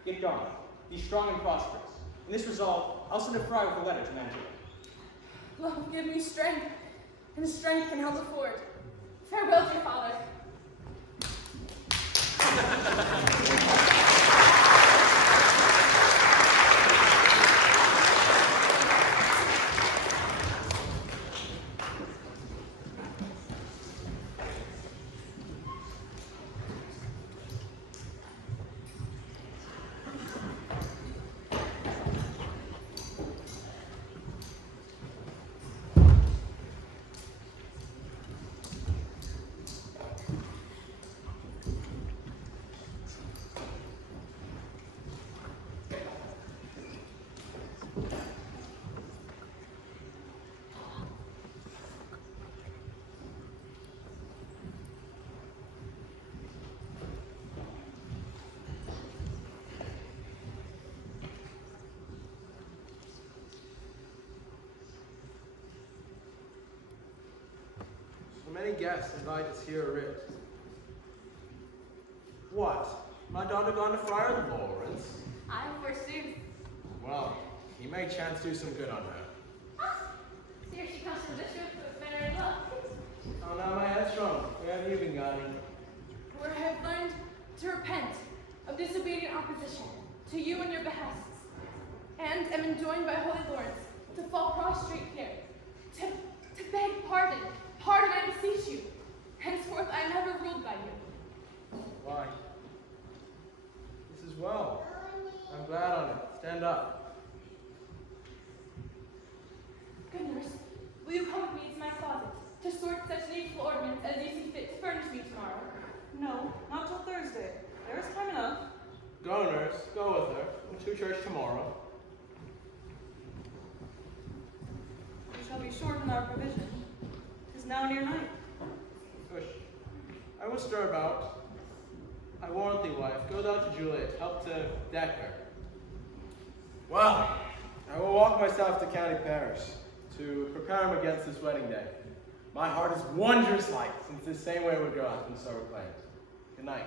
Get gone. Be strong and prosperous. In this resolve, I'll send a friar with a letter to Mantua. Love, give me strength, and strength can help afford. Farewell, dear father. So many guests invite us here writ. What? My daughter gone to Friar Lawrence? I forsooth. Well, he may chance do some good on her. Ah, here she comes from the ship with better luck. Oh, now my headstrong. Where have you been guiding? Where I have learned to repent of disobedient opposition to you and your behests, and am enjoined by Holy Lawrence to fall prostrate here, to beg pardon. Pardon, I beseech you. Henceforth I am never ruled by you. Why? This is well. I'm glad on it. Stand up. Good nurse, will you come with me to my closet to sort such needful ornaments as you see fit to furnish me tomorrow? No, not till Thursday. There is time enough. Go, nurse. Go with her. We'll to church tomorrow. We shall be short in our provision. 'Tis now near night. Hush. I will stir about. I warrant thee, wife. Go thou to Juliet. Help to deck her. Well, I will walk myself to County Paris to prepare him against this wedding day. My heart is wondrous light, since this same wayward girl has been so reclaimed. Good night.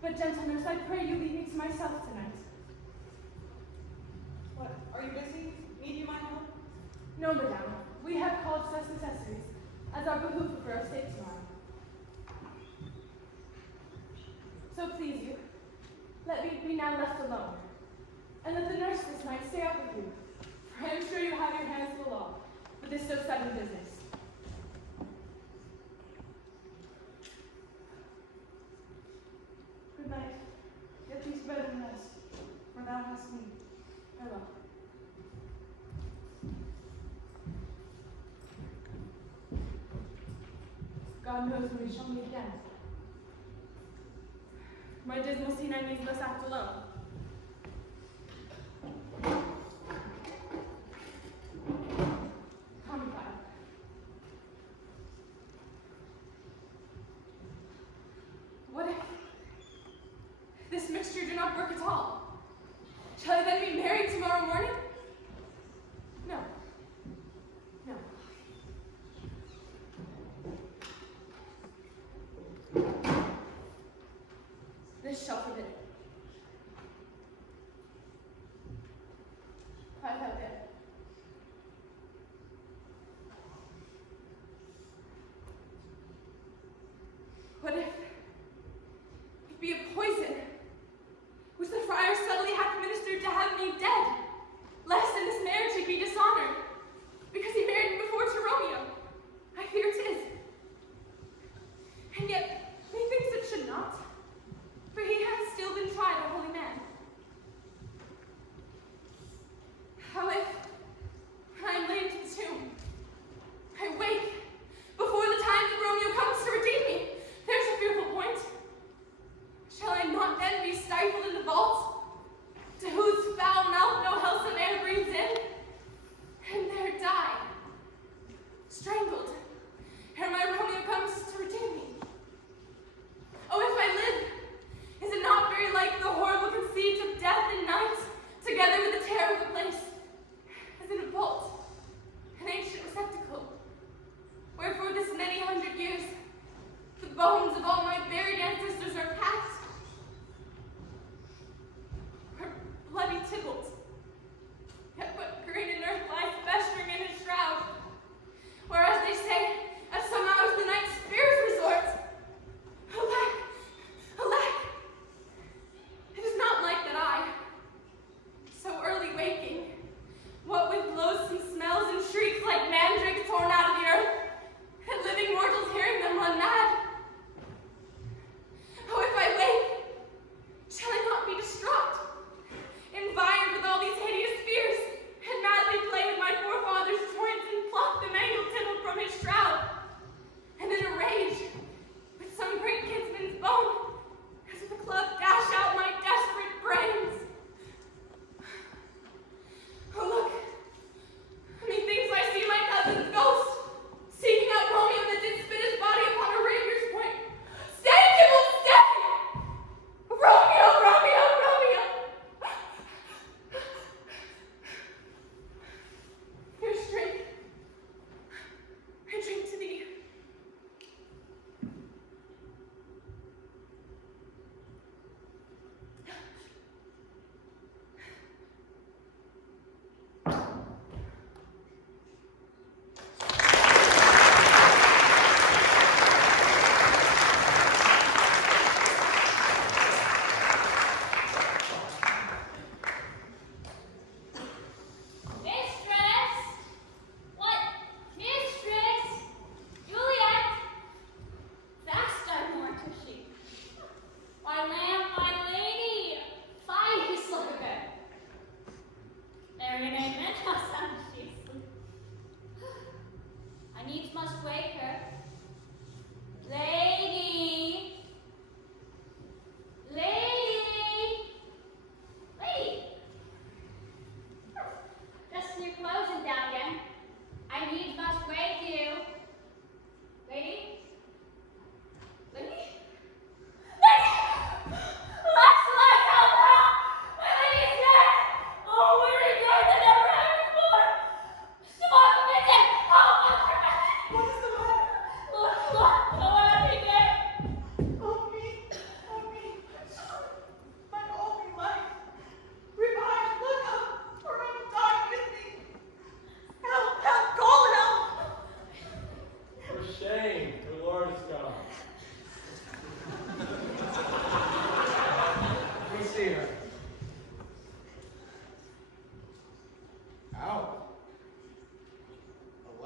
But, gentle nurse, I pray you leave me to myself tonight. What, are you busy? Need you my help? No, madame. We have called such necessaries as are behooved for our state tomorrow. So please you, let me be now left alone, and let the nurse this night stay up with you, for I am sure you have your hands full of with this so sudden business. Good night. Get thee to bed and rest, for thou hast need. Farewell. God knows when we shall meet again. My dismal scene I needs must act alone. Come, child. What if this mixture do not work at all? Shall I then be married tomorrow morning? No. No. This shall forbid it. Quiet out there.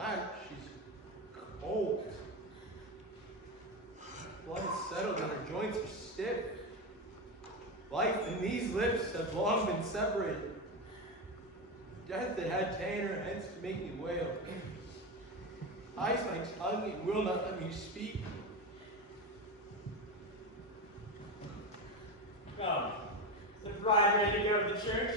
black, she's cold. Blood is settled and her joints are stiff. Life and these lips have long been separated. Death that had ta'en her hence to make me wail. Eyes my tongue and will not let me speak. Come, the bride ready to go to the church?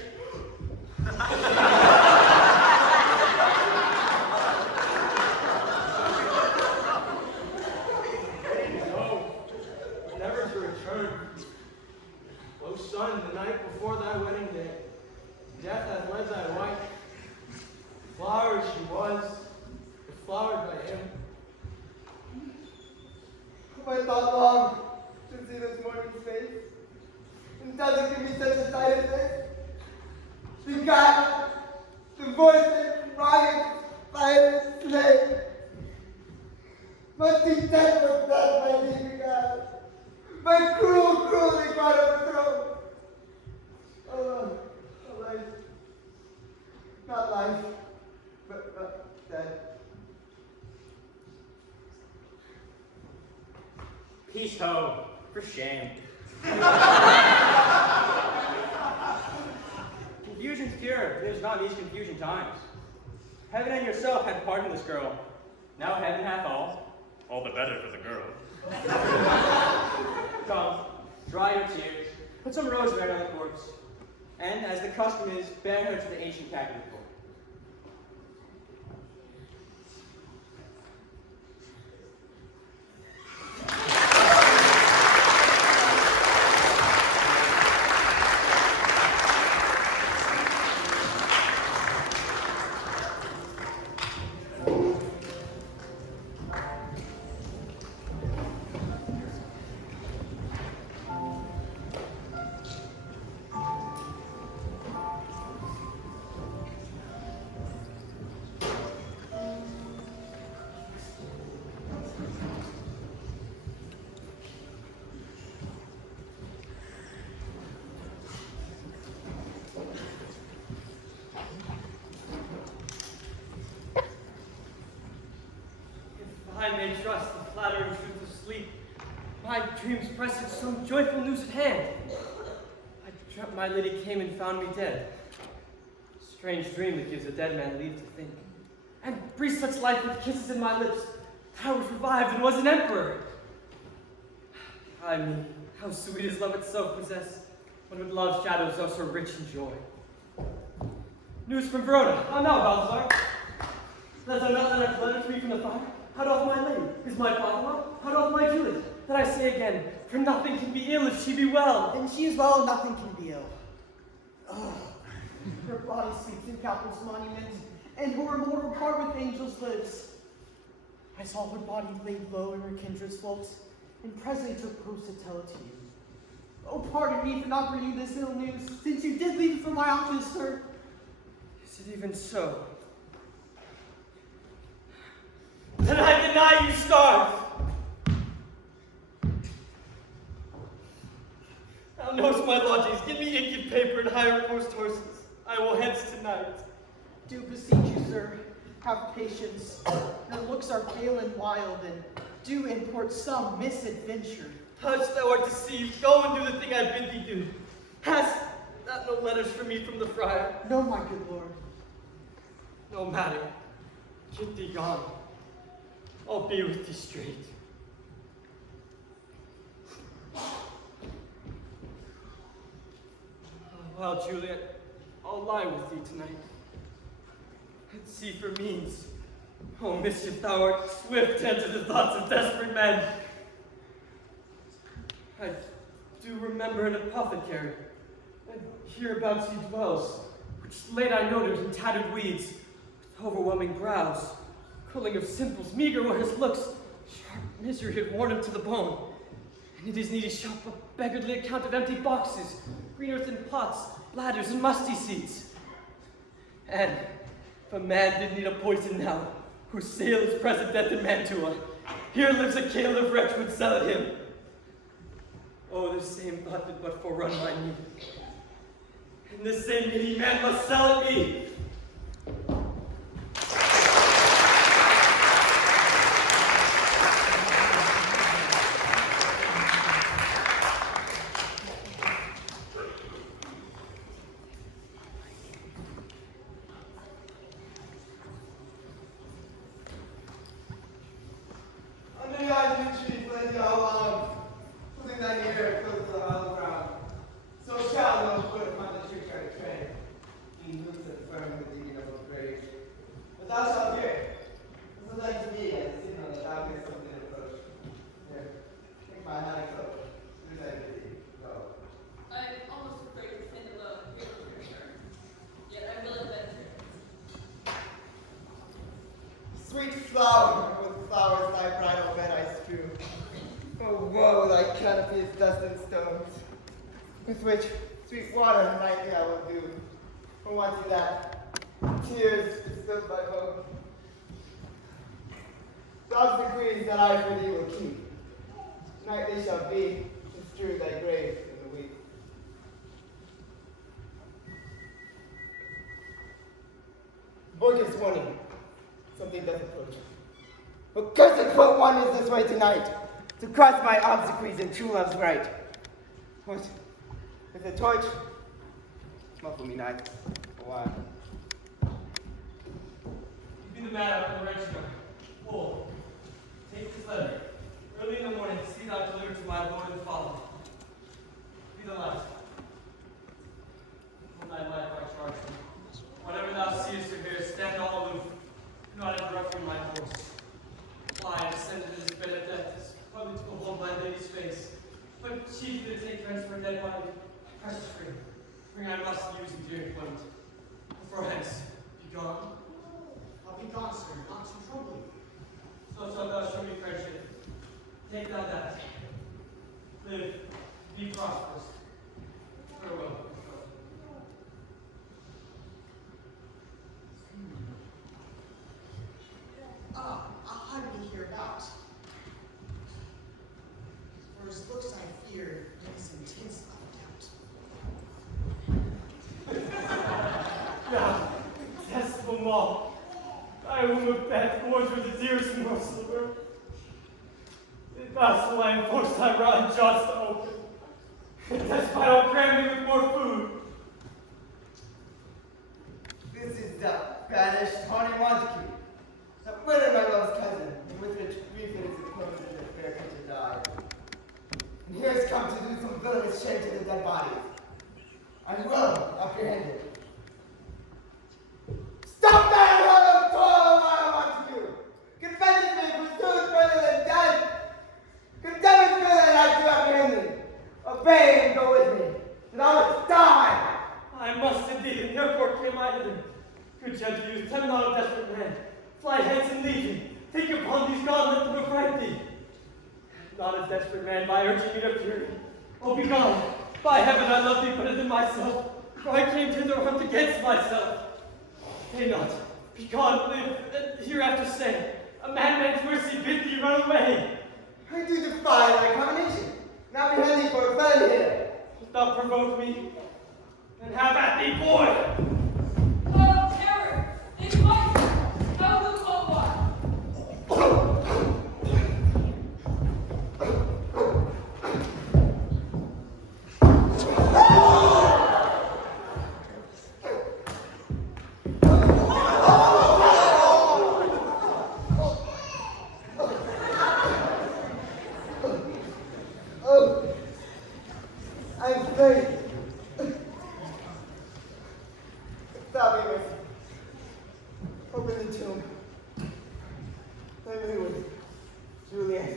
Ready to go, but never to return. O son, the night before thy wedding day, death hath led thy wife. Flower she was, deflowered by him. Have I thought long to see this morning's face? And does it give me such a sight as this? The God, the voices, riots, fire, slay. Must be dead for death, my dear God. My cruelly brought overthrown. Oh, life. Not life, but death. Peace ho, for shame. Confusion's cured. It is not these confusion times. Heaven and yourself had pardoned this girl. Now heaven hath all the better for the girl. Come, dry your tears, put some rose red on the corpse, and, as the custom is, bear her to the ancient Catholic court. I may trust the flattering truth of sleep. My dreams presage some joyful news at hand. I dreamt my lady came and found me dead. Strange dream that gives a dead man leave to think. And breathes such life with kisses in my lips. I was revived and was an emperor. I mean, how sweet is love itself possessed, when with love's shadows are so rich in joy. News from Verona. How now, Balthazar? Does thou not let our letter me from the fire? How doth my lady? Is my father well? How doth my Juliet? That I say again, for nothing can be ill if she be well. Then she is well, nothing can be ill. Oh, her body sleeps in Capel's monument, and her immortal part with angels lives. I saw her body laid low in her kindred's floats, and presently took post to tell it to you. Oh, pardon me for not bringing you this ill news, since you did leave it from my office, sir. Is it even so? Then I deny you stars! Thou knowest my lodgings. Give me ink and paper and hire post horses. I will hence tonight. Do beseech you, sir, have patience. Your looks are pale and wild, and do import some misadventure. Hush, thou art deceived. Go and do the thing I bid thee do. Hast thou no letters for me from the friar? No, my good lord. No matter. Get thee gone. I'll be with thee straight. Well, Juliet, I'll lie with thee tonight. And see for means. Oh, mischief, thou art swift to enter the thoughts of desperate men. I do remember an apothecary, and hereabouts he dwells, which late I noted in tattered weeds, with overwhelming brows, cooling of simples, meager were his looks, sharp misery had worn him to the bone, and in his needy shop a beggarly account of empty boxes, green earthen pots, bladders, and musty seats. And if a man did need a poison now, whose sale is present death in Mantua, here lives a caliph wretch would sell it him. Oh, this same thought did but forerun my need. And this same needy man must sell it me. sweet flower, with flowers thy bridal bed I strew. Oh, woe, thy canopy is dust and stones, with which sweet water nightly I will do. For wanting that, tears distilled by both. God's decrees that I for thee will keep. Nightly shall be to strew thy grave in the week. Boy is warning. Something does approach. But cursed quote one is this way tonight, to cross my obsequies and true love's right. What? With a torch? Muffle me night, a while. You be the man up in the register. Hold. Take this letter. Early in the morning, see thou deliver to my lord and father. Be the last. Hold thy life, I charge thee. Whatever thou seest or hearest, stand all aloof. Do not interrupt me my course. Fly, descend into this bed of death, probably to behold my lady's face, but chiefly to take friends for dead body. Precious free. Bring I must use in dear employment. Before hence, be gone. I'll be gone, sir, not to trouble you. So shalt thou show me friendship. Take thou that. Live, be prosperous. Farewell. How did he hear about? For his looks I fear, and his intents I doubt. God, detestable moth, I whom Macbeth wars with the dearest morsel of earth. Thus will I enforce thy rotten jaws to open, and despite I'll cram thee with more food. This is the banished Tawny Montague, the murdered my love's cousin, and with which grief it is enclosed in the fair creature died. And here has come to do some villainous shame to the dead body. I will apprehend it. Stop that unheard of toil, my Montague! Confession me pursued further than death! Condemn it further than I do apprehend thee! Obey and go with me, and I will die! I must indeed, and therefore came I hither. Good gentle youth, tempt not a desperate man. Fly hence and leave him. Take upon these gauntlets to affright thee. Not a desperate man by urging me to fury. Oh, be gone. By heaven, I love thee better than myself, for I came hither armed against myself. Say not, be gone, live, and hereafter say, a madman's mercy bid thee run away. I do defy thy combination, and apprehend thee for a felon here. Wilt thou provoke me? And have at thee, boy! Oh, terror! They fight! How will call one? Oh, I'm afraid. Thou be with me. Open the tomb. Let me with Juliet.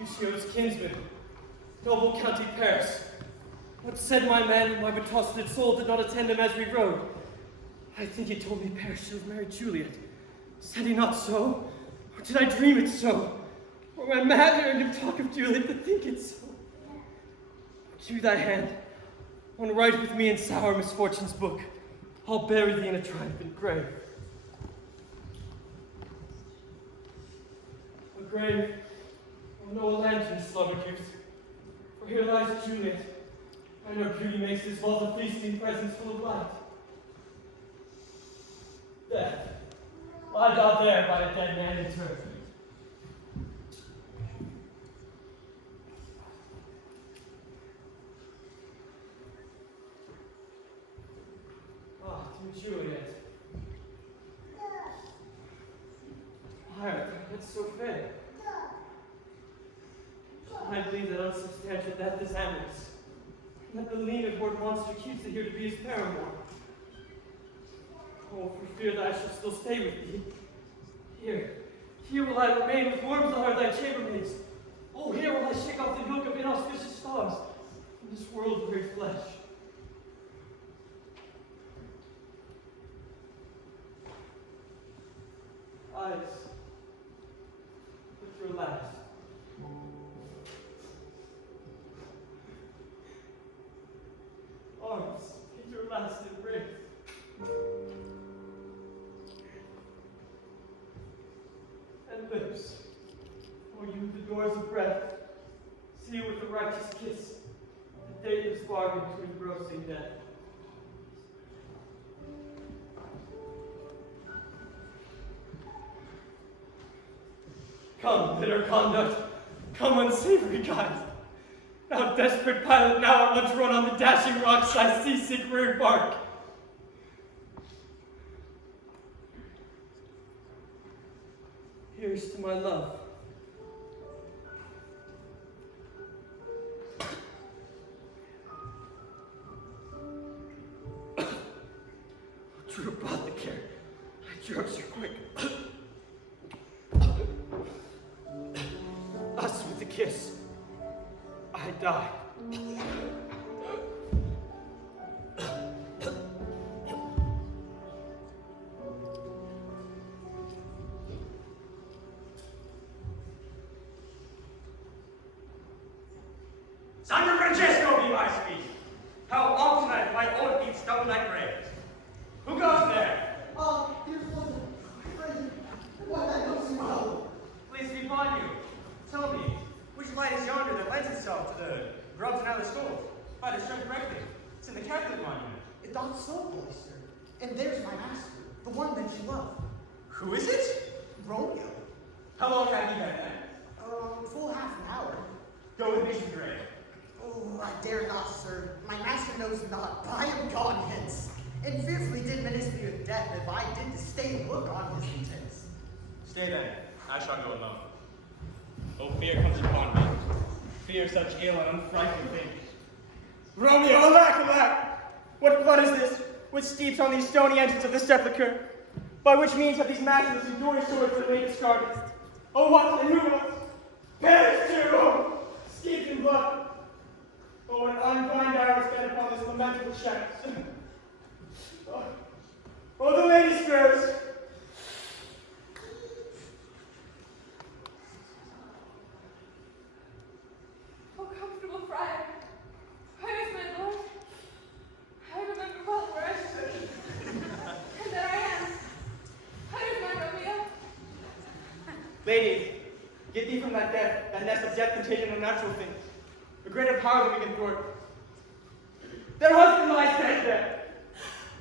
Mercutio's kinsman, noble County Paris. What said my man, my betrothed soul did not attend him as we rode? I think he told me Paris should have married Juliet. Said he not so? Or did I dream it so? Or am I mad hearing him talk of Juliet to think it so? Give thy hand, and write with me in sour misfortune's book. I'll bury thee in a triumphant grave. A grave, oh, no lantern, slumbered youth, For here lies Juliet, and her beauty makes this vault of feasting presence full of light. Death, lie thou there by a dead man interred. Ah, dear Juliet. It's so fair. I believe that unsubstantial death is amorous, and that the lean and horrid monster keeps it here to be his paramour. Oh, for fear that I shall still stay with thee. Here will I remain with worms that are thy chambermaids. Oh, here will I shake off the yoke of inauspicious stars from this world of weary flesh. Eyes, but your last. Arms, get your last embrace. And lips, oh you the doors of breath, seal with the righteous kiss, the dateless bargain to engrossing death. Come, bitter conduct, come unsavory guide. Thou desperate pilot, now at once run on the dashing rocks thy seasick rear bark. Here's to my love. True apothecary, thy drugs are quick. Us with the kiss, I die. San Francesco be my speech. How often I my own feet stone like graves. Who goes there? Here's one. Friend, what I know so well. Please be upon you. Tell me, which light is yonder that lends itself to the grubs and other schools? If I discern correctly, it's in the Catholic monument. It doth so, holy sir. And there's my master, the one that you love. Who is it? Romeo. How long have you been then? Full half an hour. Go with me to the grave. Oh, I dare not, sir. My master knows not, but I am gone hence. And fearfully did menace me with death if I did to stay and look on his intents. Stay then. I shall go alone. Oh, fear comes upon me. Fear such ill and unfrightful things. Romeo, alack, alack! What blood is this, which steeps on these stony entrance of the sepulchre? By which means have these masters enduring swords been laid discarded? Oh, what and who else? Perish too! Oh, steeped in blood! Oh, an unkind hour is spent upon this lamentable chance. Oh, the lady stirs! Oh, comfortable friar, where is my lord? I remember well where I stood, and there I am. Where is my Romeo? Lady, get thee from that death, that nest of death contagion of natural things. A greater power than we can thwart. Their husband lies dead there.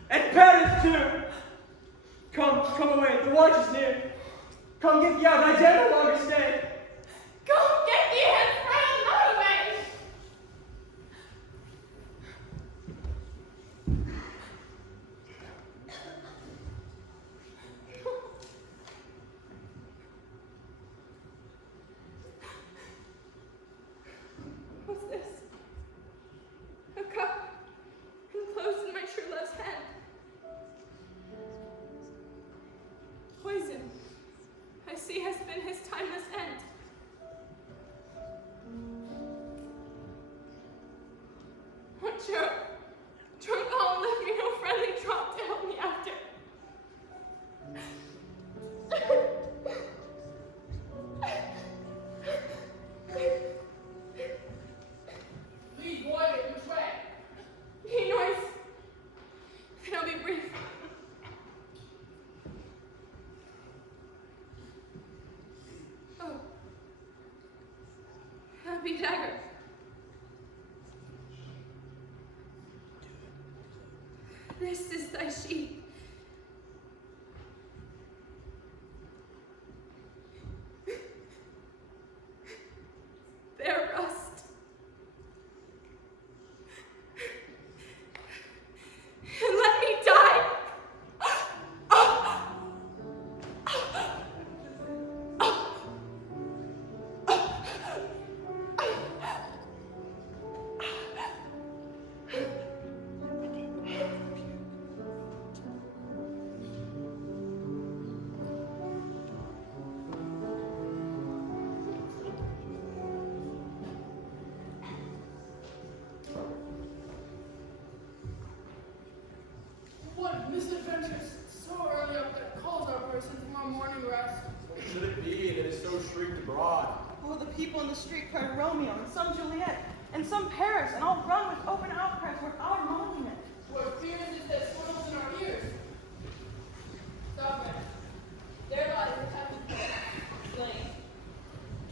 And parents too. Come away, the watch is near. Come get thee out, I dare no longer stay. Go get thee hence, frail not away! What's this? A cup enclosed in my true love's hand. Poison, I see, has been his timeless end. What drunk all left me no friendly drop to help me after. Lead boy, which way? He noise. Then I'll be brief. Oh. Happy dagger. This is thy sheep. Their rust. And let me die. What misadventures so early up that calls our person from our morning rest? What should it be that is so shrieked abroad? Oh, the people in the street cried Romeo, and some Juliet, and some Paris, and all run with open outcries toward our monument. What fears is that swirls in our ears? Stop it. There lies the Captain slain.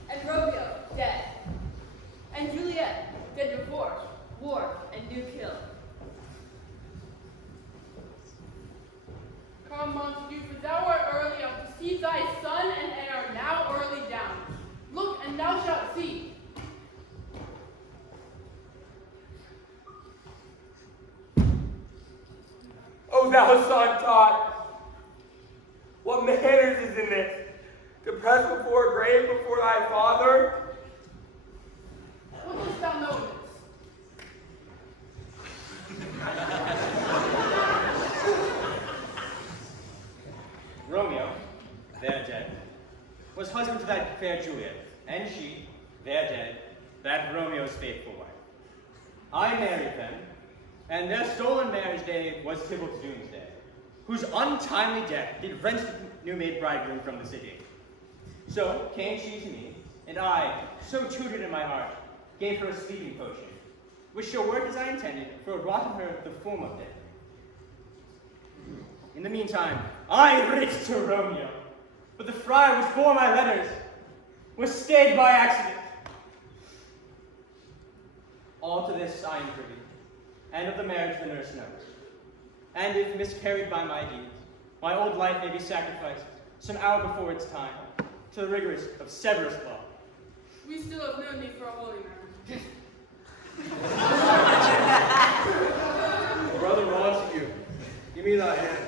And Romeo dead. And Juliet dead before, war and new kill. Come, Montague, for thou art early up to see thy son and heir now early down. Look, and thou shalt see. O thou son taught, what manners is in this? To press before a grave before thy father? What dost thou know of this? Romeo, there dead, was husband to that fair Juliet, and she, there dead, that Romeo's faithful wife. I married them, and their stolen marriage day was Tybalt's doomsday, whose untimely death did wrench the new-made bridegroom from the city. So came she to me, and I, so tutored in my heart, gave her a sleeping potion, which shall work as I intended, for it wrought in her the form of death. In the meantime, I writ to Romeo, but the friar which bore my letters was stayed by accident. All to this I am privy, and of the marriage the nurse knows. And if miscarried by my deeds, my old life may be sacrificed some hour before its time to the rigors of Severus law. We still have no need for a holy man. Brother Montague, give me thy hand.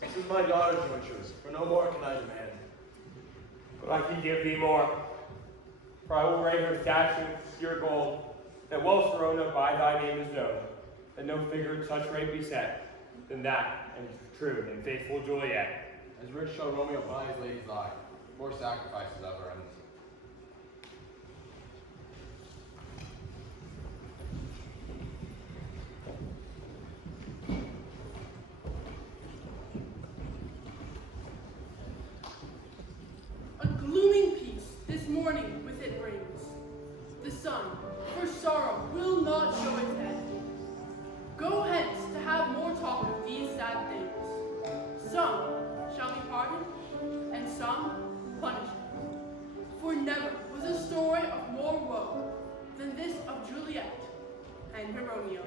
This is my daughter's jointures, for no more can I demand. But I can give thee more. For I will rate her statue with pure gold, that well Serona by thy name is known, that no figure in such rate be set, than that, and true and faithful Juliet. As rich shall Romeo buy his lady's life, more sacrifices of her ends. A glooming peace this morning with it brings. The sun, for sorrow, will not show its head. Go hence to have more talk of these sad things. Some shall be pardoned, and some punished. For never was a story of more woe than this of Juliet and her Romeo.